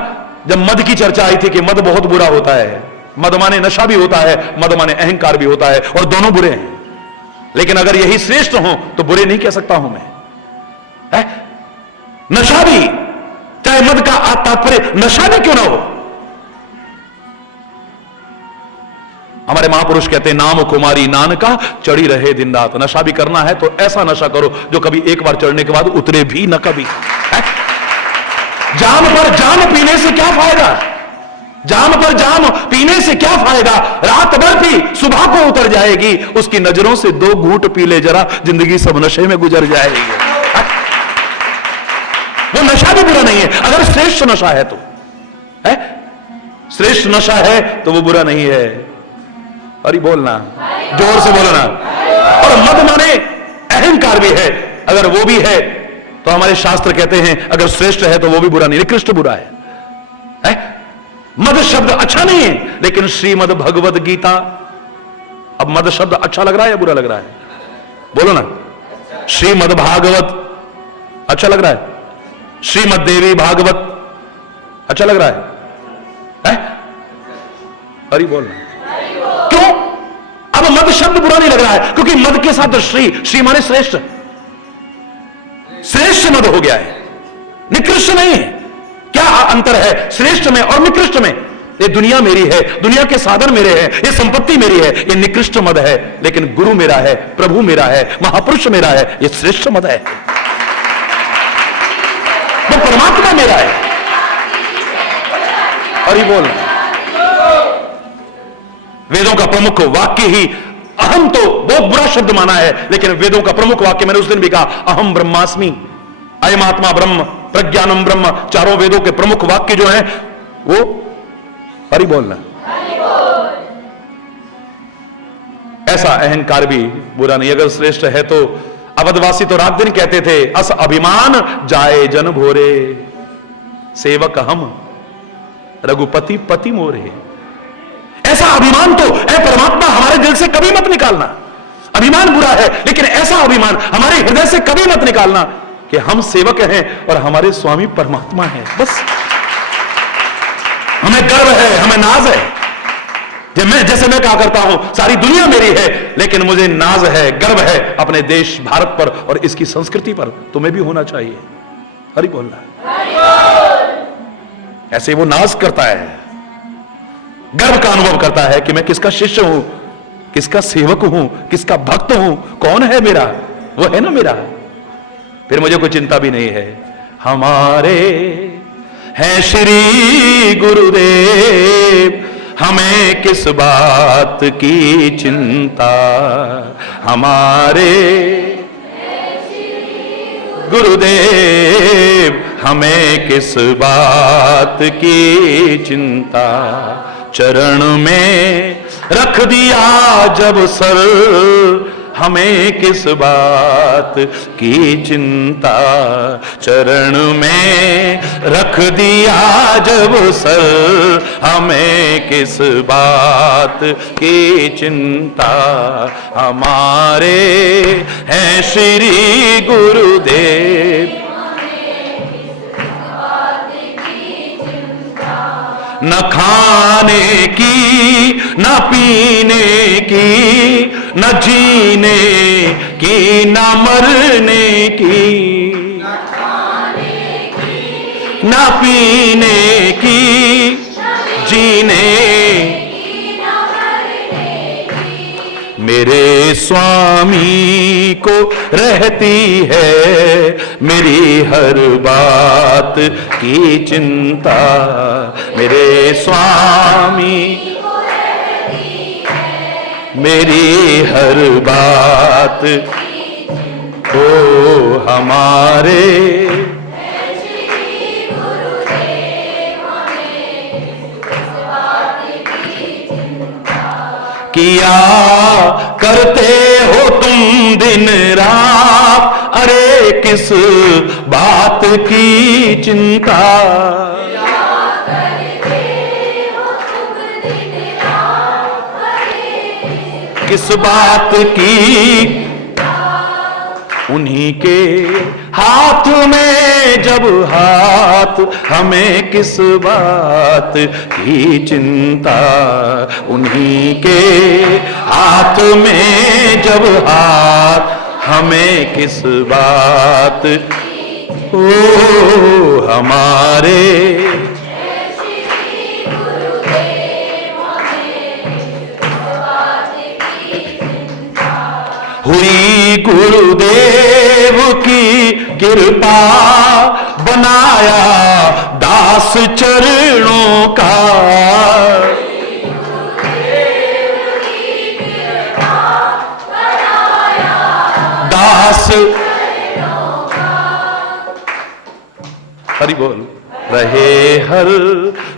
जब मद की चर्चा आई थी कि मद बहुत बुरा होता है, मद माने नशा भी होता है, मद माने अहंकार भी होता है, और दोनों बुरे हैं। लेकिन अगर यही श्रेष्ठ हो तो बुरे नहीं कह सकता हूं मैं। है? नशा भी, चाहे मद का तात्पर्य नशा भी क्यों ना हो। हमारे महापुरुष कहते हैं नाम कुमारी नानका चढ़ी रहे दिन रात। नशा भी करना है तो ऐसा नशा करो जो कभी एक बार चढ़ने के बाद उतरे भी न कभी। है? जाम पर जाम पीने से क्या फायदा, जाम पर जाम पीने से क्या फायदा, रात भर पी सुबह को उतर जाएगी, उसकी नजरों से 2 घूंट पी ले जरा, जिंदगी सब नशे में गुजर जाएगी। वो नशा भी बुरा नहीं है अगर श्रेष्ठ नशा है तो। है? श्रेष्ठ नशा है तो वो बुरा नहीं है। अरे बोलना, जोर से बोलना। और मद माने अहंकार भी है, अगर वो भी है तो हमारे शास्त्र कहते हैं अगर श्रेष्ठ है तो वो भी बुरा नहीं, निकृष्ट बुरा है? मद शब्द अच्छा नहीं है, लेकिन श्रीमद् भगवद गीता, अब मद शब्द अच्छा लग रहा है या बुरा लग रहा है? बोलो ना। श्रीमद् भागवत अच्छा लग रहा है? श्रीमद् देवी भागवत अच्छा लग रहा है? अरे बोलना। क्यों? अब मद शब्द बुरा नहीं लग रहा है क्योंकि मद के साथ श्री माने श्रेष्ठ, श्रेष्ठ मद हो गया है, निकृष्ट नहीं है। क्या अंतर है श्रेष्ठ में और निकृष्ट में? ये दुनिया मेरी है, दुनिया के साधन मेरे हैं, ये संपत्ति मेरी है, ये निकृष्ट मद है। लेकिन गुरु मेरा है, प्रभु मेरा है, महापुरुष मेरा है, ये श्रेष्ठ मद है। वो परमात्मा मेरा है। अरे बोल। वेदों का प्रमुख वाक्य ही अहम, तो बहुत बुरा शब्द माना है, लेकिन वेदों का प्रमुख वाक्य मैंने उस दिन भी कहा, अहम ब्रह्मास्मि, अयम आत्मा ब्रह्म, प्रज्ञानम ब्रह्म। चारों वेदों के प्रमुख वाक्य जो हैं वो हरि बोलना। ऐसा अहंकार भी बुरा नहीं, अगर श्रेष्ठ है तो। अवधवासी तो रात दिन कहते थे, अस अभिमान जाए जन भोरे, सेवक हम रघुपति पति मोरे। ऐसा अभिमान तो ऐ परमात्मा हमारे दिल से कभी मत निकालना। अभिमान बुरा है, लेकिन ऐसा अभिमान हमारे हृदय से कभी मत निकालना कि हम सेवक हैं और हमारे स्वामी परमात्मा हैं। बस हमें गर्व है, हमें नाज है। जैसे मैं कहा करता हूं सारी दुनिया मेरी है, लेकिन मुझे नाज है, गर्व है अपने देश भारत पर और इसकी संस्कृति पर। तुम्हें भी होना चाहिए। हरि बोलना। ऐसे वो नाज करता है, गर्व का अनुभव करता है कि मैं किसका शिष्य हूं, किसका सेवक हूं, किसका भक्त हूं, कौन है मेरा, वो है ना मेरा। फिर मुझे कोई चिंता भी नहीं है। हमारे हैं श्री गुरुदेव, हमें किस बात की चिंता। हमारे गुरुदेव, हमें किस बात की चिंता। चरण में रख दिया जब सर, हमें किस बात की चिंता। चरण में रख दिया जब सर, हमें किस बात की चिंता। हमारे हैं श्री गुरुदेव, न खाने की, न पीने की, न जीने की, न मरने की, न पीने की, जीने मेरे स्वामी को रहती है मेरी हर बात की चिंता। मेरे स्वामी मेरी हर बात को हमारे किया करते हो तुम दिन रात, अरे किस बात की चिंता। किस बात की, उन्हीं के हाथ में जब हाथ, हमें किस बात की चिंता। उन्हीं के हाथ में जब हाथ हमें किस बात ओ हमारे हुई गुरुदेव की कृपा बनाया दास चरणों का दास हरि बोल रहे हर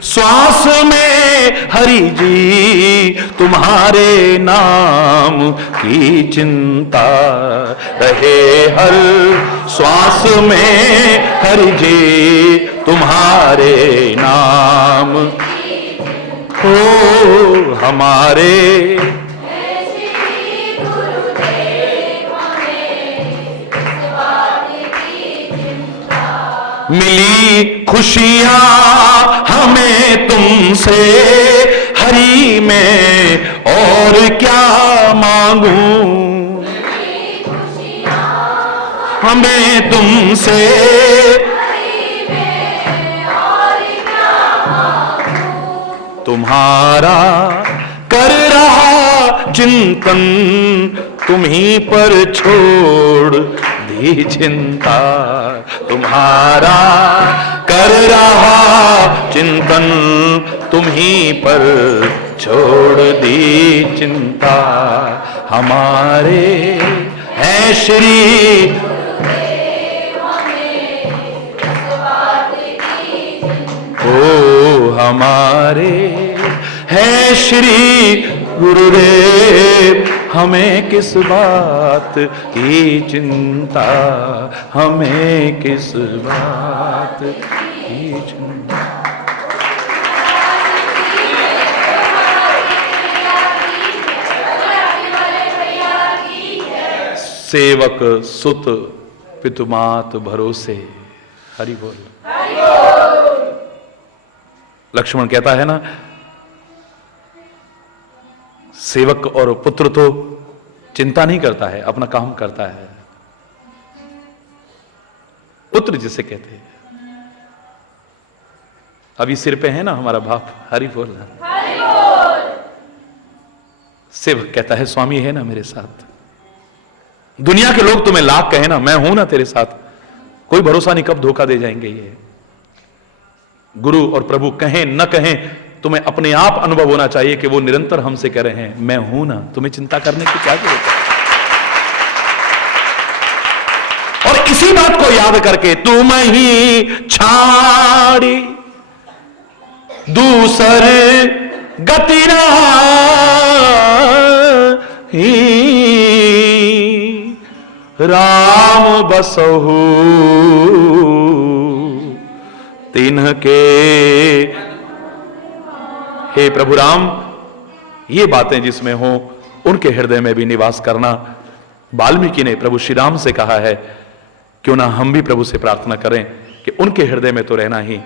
श्वास में हरि जी तुम्हारे नाम की चिंता रहे हर श्वास में हरि जी तुम्हारे नाम हो हमारे मिली खुशियां हमें तुमसे हरि में और क्या मांगूं हमें तुमसे तुम्हारा कर रहा चिंतन तुम्हीं पर छोड़ दी चिंता तुम्हारा कर रहा चिंतन तुम्हीं पर छोड़ दी चिंता हमारे हैं श्री ओ हमारे हैं श्री गुरुदेव हमें किस बात की चिंता हमें किस बात की चिंता सेवक सुत पितुमात भरोसे हरि बोल लक्ष्मण कहता है ना सेवक और पुत्र तो चिंता नहीं करता है अपना काम करता है पुत्र जिसे कहते हैं अभी सिर पे है ना हमारा बाप हरि बोल सेवक कहता है स्वामी है ना मेरे साथ दुनिया के लोग तुम्हें लाख कहे ना मैं हूं ना तेरे साथ कोई भरोसा नहीं कब धोखा दे जाएंगे ये गुरु और प्रभु कहें न कहें तुम्हें अपने आप अनुभव होना चाहिए कि वो निरंतर हमसे कह रहे हैं मैं हूं ना तुम्हें चिंता करने की क्या जरूरत है और इसी बात को याद करके तुम ही छाड़ी दूसर गति राम बसहु तिन्ह के हे प्रभु राम ये बातें जिसमें हो उनके हृदय में भी निवास करना वाल्मीकि ने प्रभु श्री राम से कहा है क्यों ना हम भी प्रभु से प्रार्थना करें कि उनके हृदय में तो रहना ही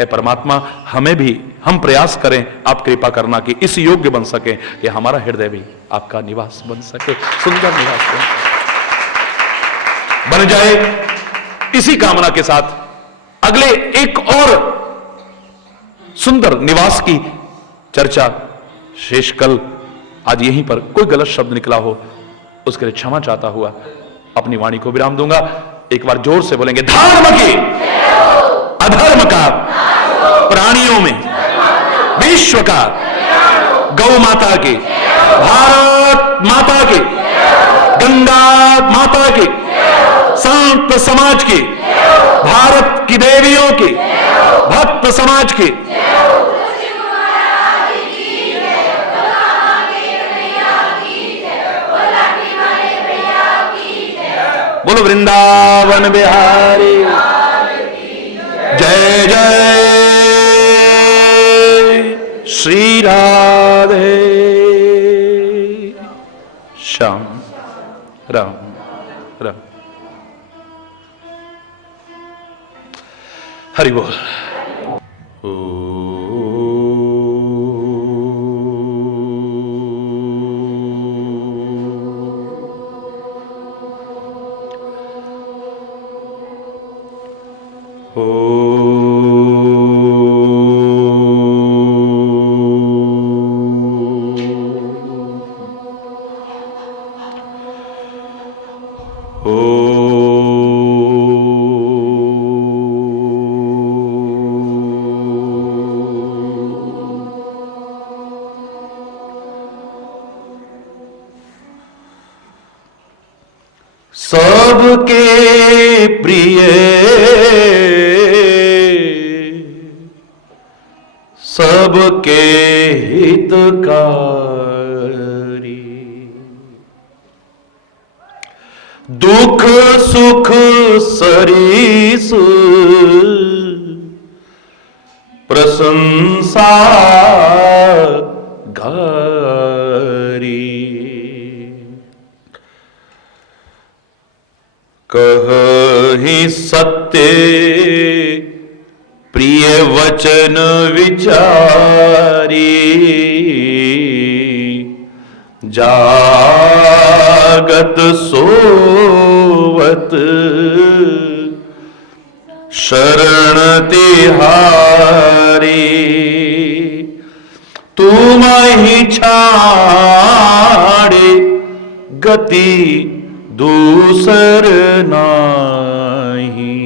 ए परमात्मा हमें भी हम प्रयास करें आप कृपा करना कि इस योग्य बन सके कि हमारा हृदय भी आपका निवास बन सके सुंदर निवास बन जाए इसी कामना के साथ अगले एक और सुंदर निवास की चर्चा शेष कल आज यहीं पर कोई गलत शब्द निकला हो उसके लिए क्षमा चाहता हुआ अपनी वाणी को विराम दूंगा एक बार जोर से बोलेंगे धर्म की अधर्म का प्राणियों में विश्व का गौ माता की भारत माता की गंगा माता की संत समाज की भारत की देवियों की भक्त समाज की बोलो वृंदावन बिहारी जय जय श्री राधे श्याम राम राम हरि बोल सबके प्रिय सबके हितकारी, दुख सुख सरीस प्रशंसा गारी, कहि सत्य प्रिय वचन विचारी, जागत सोवत शरण तिहारी, तुम ही छाड़े गति दूसर नाही,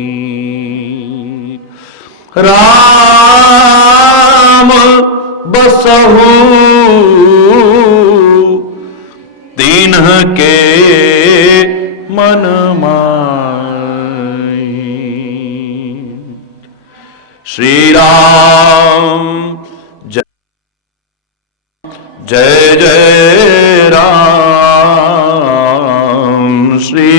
राम बसहु दीन्ह के मन माही, श्री राम जय जय जय राम, श्री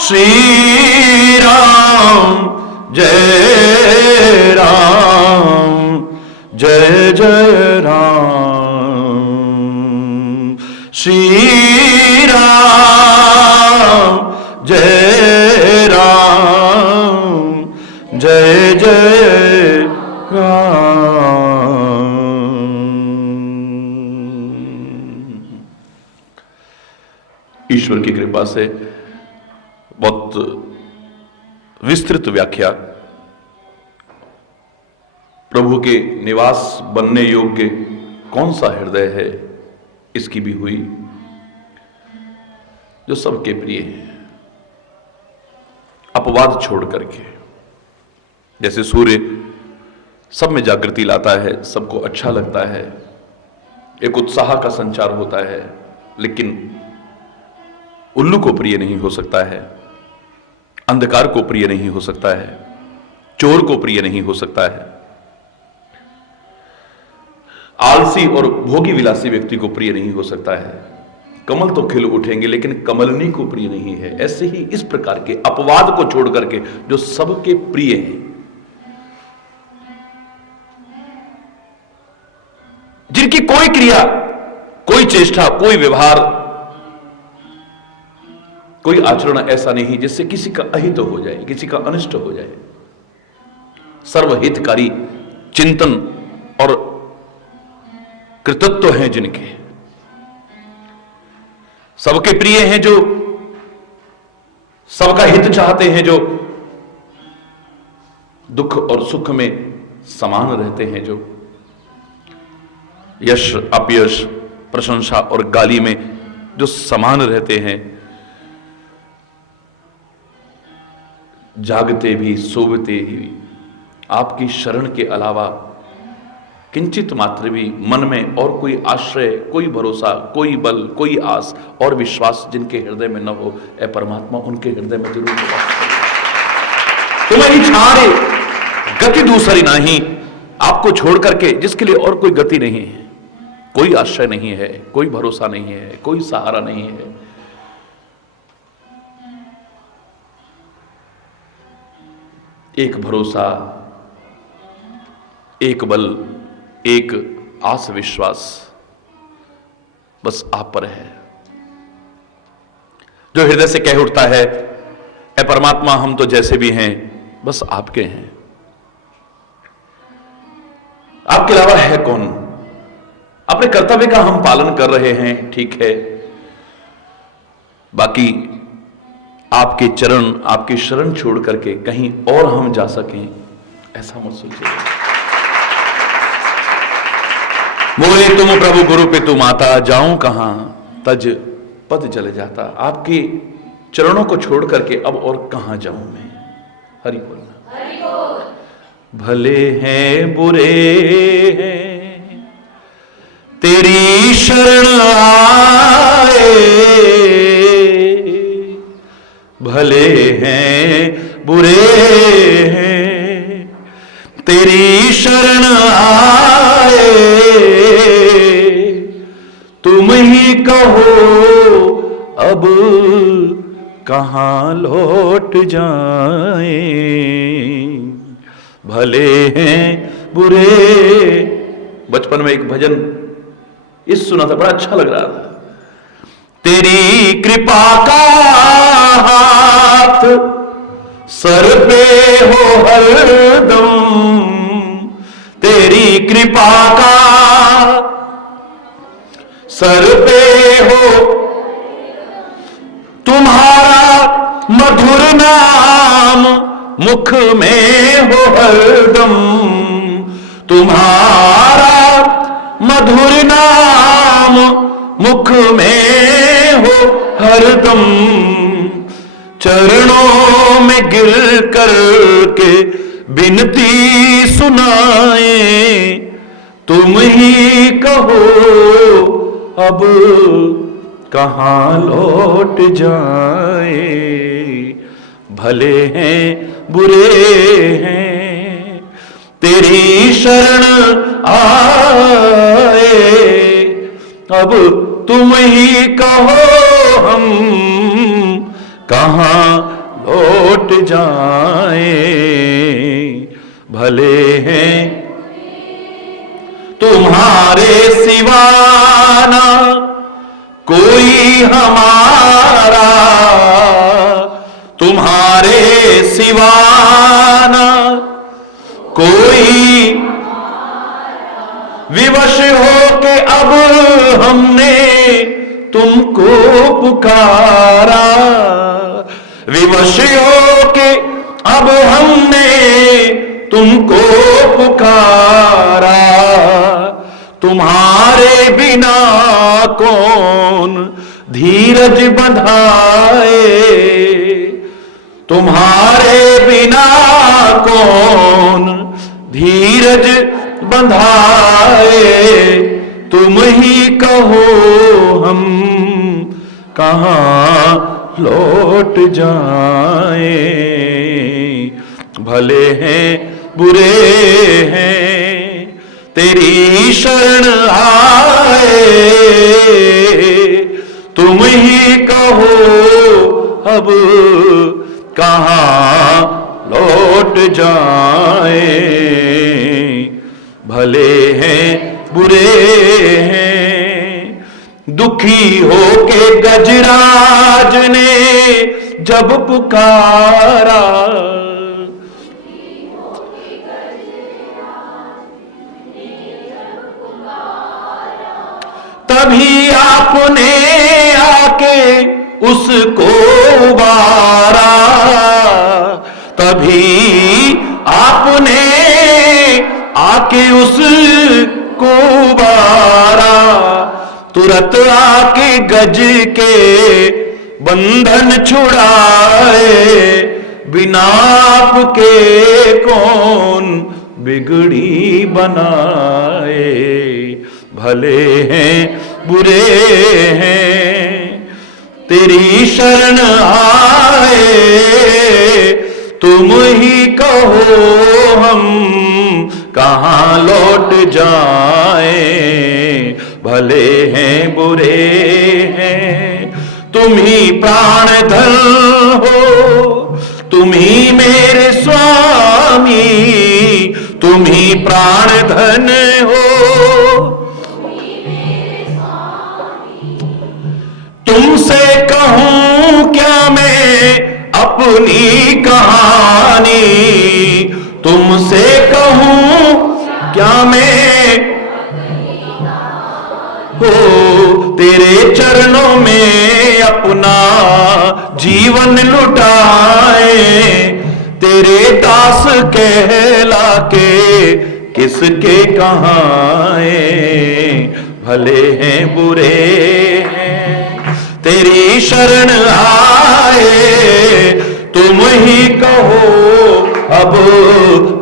श्री राम जय राम जय जय राम, श्री राम जय राम जय जय राम। ईश्वर की कृपा से बहुत विस्तृत व्याख्या प्रभु के निवास बनने योग्य कौन सा हृदय है इसकी भी हुई, जो सबके प्रिय है, अपवाद छोड़ करके। जैसे सूर्य सब में जागृति लाता है, सबको अच्छा लगता है, एक उत्साह का संचार होता है, लेकिन उल्लू को प्रिय नहीं हो सकता है, अंधकार को प्रिय नहीं हो सकता है, चोर को प्रिय नहीं हो सकता है, आलसी और भोगी विलासी व्यक्ति को प्रिय नहीं हो सकता है। कमल तो खिल उठेंगे लेकिन कमलनी को प्रिय नहीं है। ऐसे ही इस प्रकार के अपवाद को छोड़ करके जो सबके प्रिय हैं, जिनकी कोई क्रिया, कोई चेष्टा, कोई व्यवहार, कोई आचरण ऐसा नहीं जिससे किसी का अहित हो जाए, किसी का अनिष्ट हो जाए, सर्वहितकारी चिंतन और कृतित्व हैं जिनके, सबके प्रिय हैं, जो सबका हित चाहते हैं, जो दुख और सुख में समान रहते हैं, जो यश अपयश, प्रशंसा और गाली में जो समान रहते हैं, जागते भी सोवते ही आपकी शरण के अलावा किंचित मात्र भी मन में और कोई आश्रय, कोई भरोसा, कोई बल, कोई आस और विश्वास जिनके हृदय में न हो, ऐ परमात्मा उनके हृदय में जरूर होगा। तुम्हारी छाड़े गति दूसरी नहीं, आपको छोड़ करके जिसके लिए और कोई गति नहीं है, कोई आश्रय नहीं है, कोई भरोसा नहीं है, कोई सहारा नहीं है। एक भरोसा, एक बल, एक आस विश्वास बस आप पर है, जो हृदय से कह उठता है, ऐ परमात्मा हम तो जैसे भी हैं बस आपके हैं, आपके अलावा है कौन। अपने कर्तव्य का हम पालन कर रहे हैं, ठीक है, बाकी आपके चरण, आपकी शरण छोड़ करके कहीं और हम जा सकें, ऐसा मत सोचिए। बोले तुम प्रभु गुरु पितु माता, जाऊं कहां तज पद चले जाता। आपके चरणों को छोड़ करके अब और कहां जाऊं मैं। हरि बोलना। भले हैं बुरे हैं तेरी शरण आए, भले हैं बुरे हैं तेरी शरण आए, तुम ही कहो अब कहां लौट जाएं। भले हैं बुरे। बचपन में एक भजन इस सुना था, बड़ा अच्छा लग रहा था। तेरी कृपा का हाथ सर पे हो हरदम, तेरी कृपा का सर पे हो, तुम्हारा मधुर नाम मुख में हो हरदम, तुम्हारा मधुर नाम मुख में हो हरदम। चरणों में गिर कर के बिनती सुनाए, तुम ही कहो अब कहां लौट जाए। भले हैं बुरे हैं तेरी शरण आए, अब तुम ही कहो हम कहां लौट जाए। भले हैं तुम्हारे सिवाना कोई हमारा, तुम्हारे सिवाना कोई, विवश हो के अब हमने तुमको पुकारा, विवश हो के अब हमने तुमको पुकारा। तुम्हारे बिना कौन धीरज बंधाए, तुम्हारे बिना कौन धीरज बंधाए। तुम ही कहो हम कहां लौट जाए। भले हैं बुरे हैं तेरी शरण आए, तुम ही कहो अब कहां लौट जाए। भले हैं बुरे हैं दुखी हो के गजराज ने जब पुकारा, तभी आपने आके उसको उबारा, तभी आपने आके उसको उबारा। तुरंत आके गज के बंधन छुड़ाए, बिना आपके कौन बिगड़ी बनाए। भले हैं बुरे हैं तेरी शरण आए, तुम ही कहो हम कहां लौट जाए। भले हैं बुरे हैं तुम ही प्राण धन हो, तुम ही मेरे स्वामी, तुम ही प्राण धन हो। तुमसे कहूं क्या मैं अपनी कहानी, तुमसे कहूं क्या मैं हो तेरे चरणों में अपना जीवन लुटाए, तेरे दास कहला के किसके कहाए, भले हैं बुरे हैं तेरी शरण आए, तुम ही कहो अब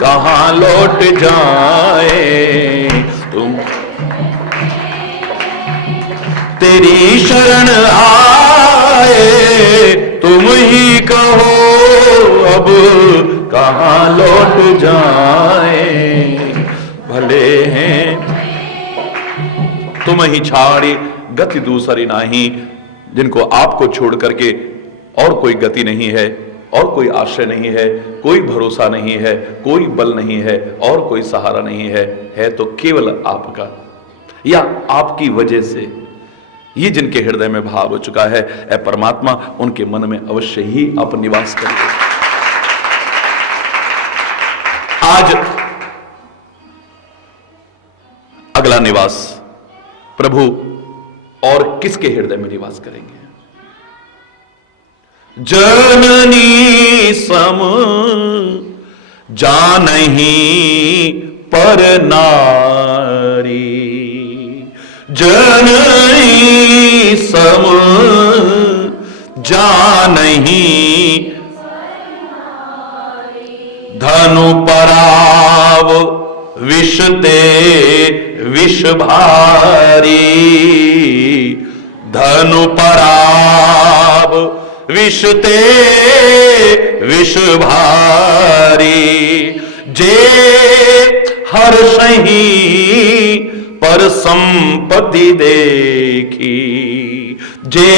कहां लौट जाए, तुम तेरी शरण आए, तुम ही कहो अब कहां लौट जाए, भले हैं तुम ही छाड़ी गति दूसरी नाही, जिनको आपको छोड़ करके और कोई गति नहीं है, और कोई आश्रय नहीं है, कोई भरोसा नहीं है, कोई बल नहीं है, और कोई सहारा नहीं है तो केवल आपका या आपकी वजह से। ये जिनके हृदय में भाव हो चुका है, ऐ परमात्मा उनके मन में अवश्य ही आप निवास करें। आज अगला निवास प्रभु और किसके हृदय में निवास करेंगे? जननी सम जानही पर नारी, जननी सम जानही धनु पराव विषते विष भारी, धनु पराव विषते विष भारी, जे हर्षहि पर संपत्ति देखी, जे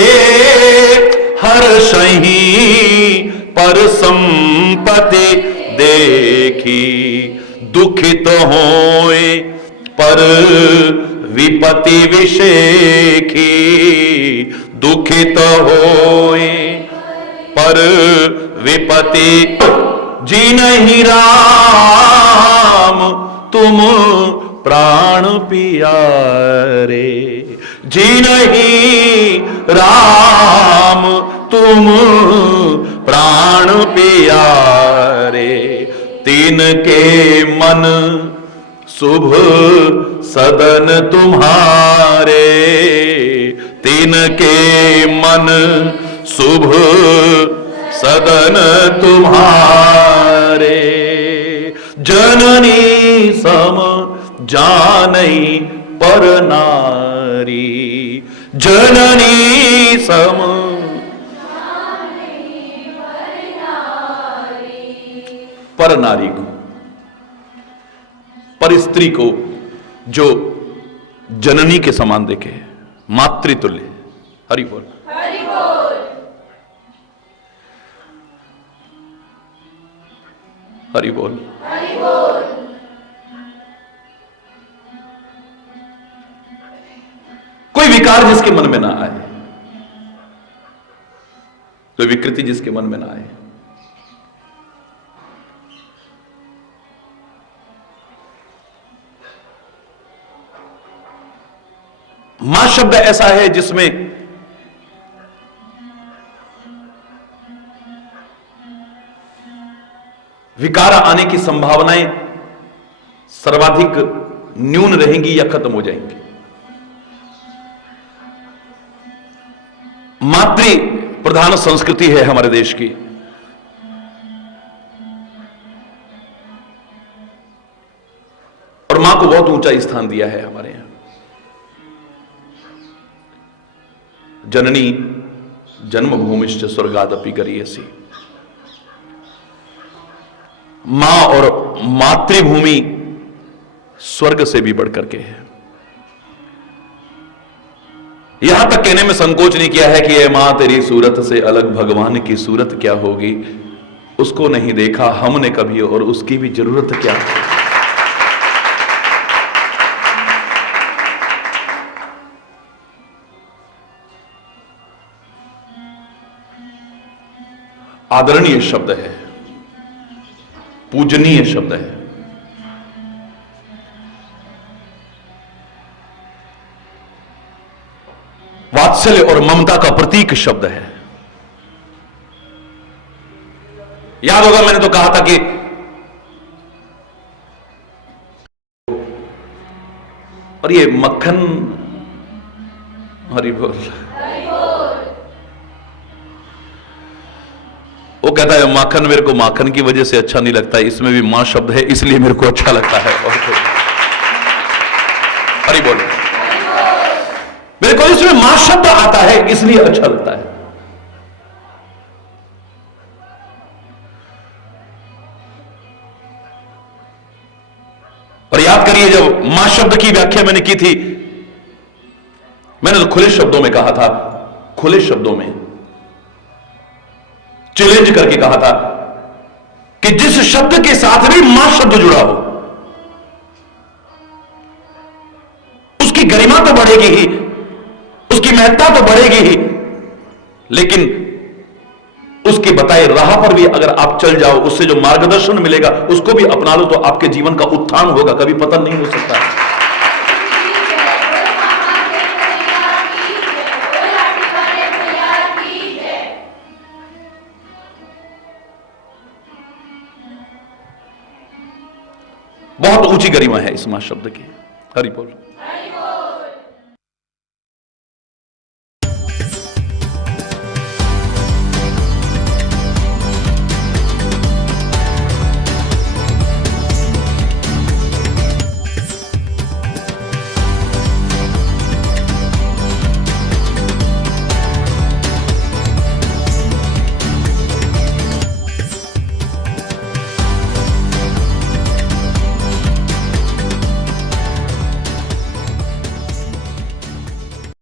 हर्षहि पर संपत्ति देखी, दुखित होए पर विपत्ति विषेखी, दुखित होए पर विपत्ति, जी नहीं राम तुम प्राण पियारे, जी नहीं राम तुम प्राण पियारे, तीन के मन शुभ सदन तुम्हारे, तीन के मन शुभ सदन तुम्हारे, जननी सम जानई पर नारी, जननी सम पर नारी को, पर स्त्री को जो जननी के समान देखे, मातृतुल्य। हरि बोल, हरि बोल, हरि बोल, हरि बोल। कोई विकार जिसके मन में ना आए, कोई विकृति जिसके मन में ना आए, मां शब्द ऐसा है जिसमें विकार आने की संभावनाएं सर्वाधिक न्यून रहेंगी या खत्म हो जाएंगी। मातृ प्रधान संस्कृति है हमारे देश की, और मां को बहुत ऊंचा स्थान दिया है हमारे यहां। जननी जन्मभूमिश्च स्वर्गादपि गरीयसी, मां और मातृभूमि स्वर्ग से भी बढ़कर के है। यहां तक कहने में संकोच नहीं किया है कि ये मां तेरी सूरत से अलग भगवान की सूरत क्या होगी, उसको नहीं देखा हमने कभी और उसकी भी जरूरत क्या। आदरणीय शब्द है, पूजनीय शब्द है। वात्सल्य और ममता का प्रतीक शब्द है। याद होगा मैंने तो कहा था कि और ये मक्खन, हरि बोल, वो कहता है माखन मेरे को माखन की वजह से अच्छा नहीं लगता, इसमें भी मां शब्द है इसलिए मेरे को अच्छा लगता है। हरि बोल, मेरे को इसमें मां शब्द आता है इसलिए अच्छा लगता है। और याद करिए जब मां शब्द की व्याख्या मैंने की थी, मैंने तो खुले शब्दों में कहा था, खुले शब्दों में चैलेंज करके कहा था कि जिस शब्द के साथ भी मां शब्द जुड़ा हो उसकी गरिमा तो बढ़ेगी ही, उसकी महत्ता तो बढ़ेगी ही, लेकिन उसकी बताए राह पर भी अगर आप चल जाओ, उससे जो मार्गदर्शन मिलेगा उसको भी अपना लो, तो आपके जीवन का उत्थान होगा, कभी पतन नहीं हो सकता। बहुत ऊंची गरिमा है इस मां शब्द की। हरि बोल।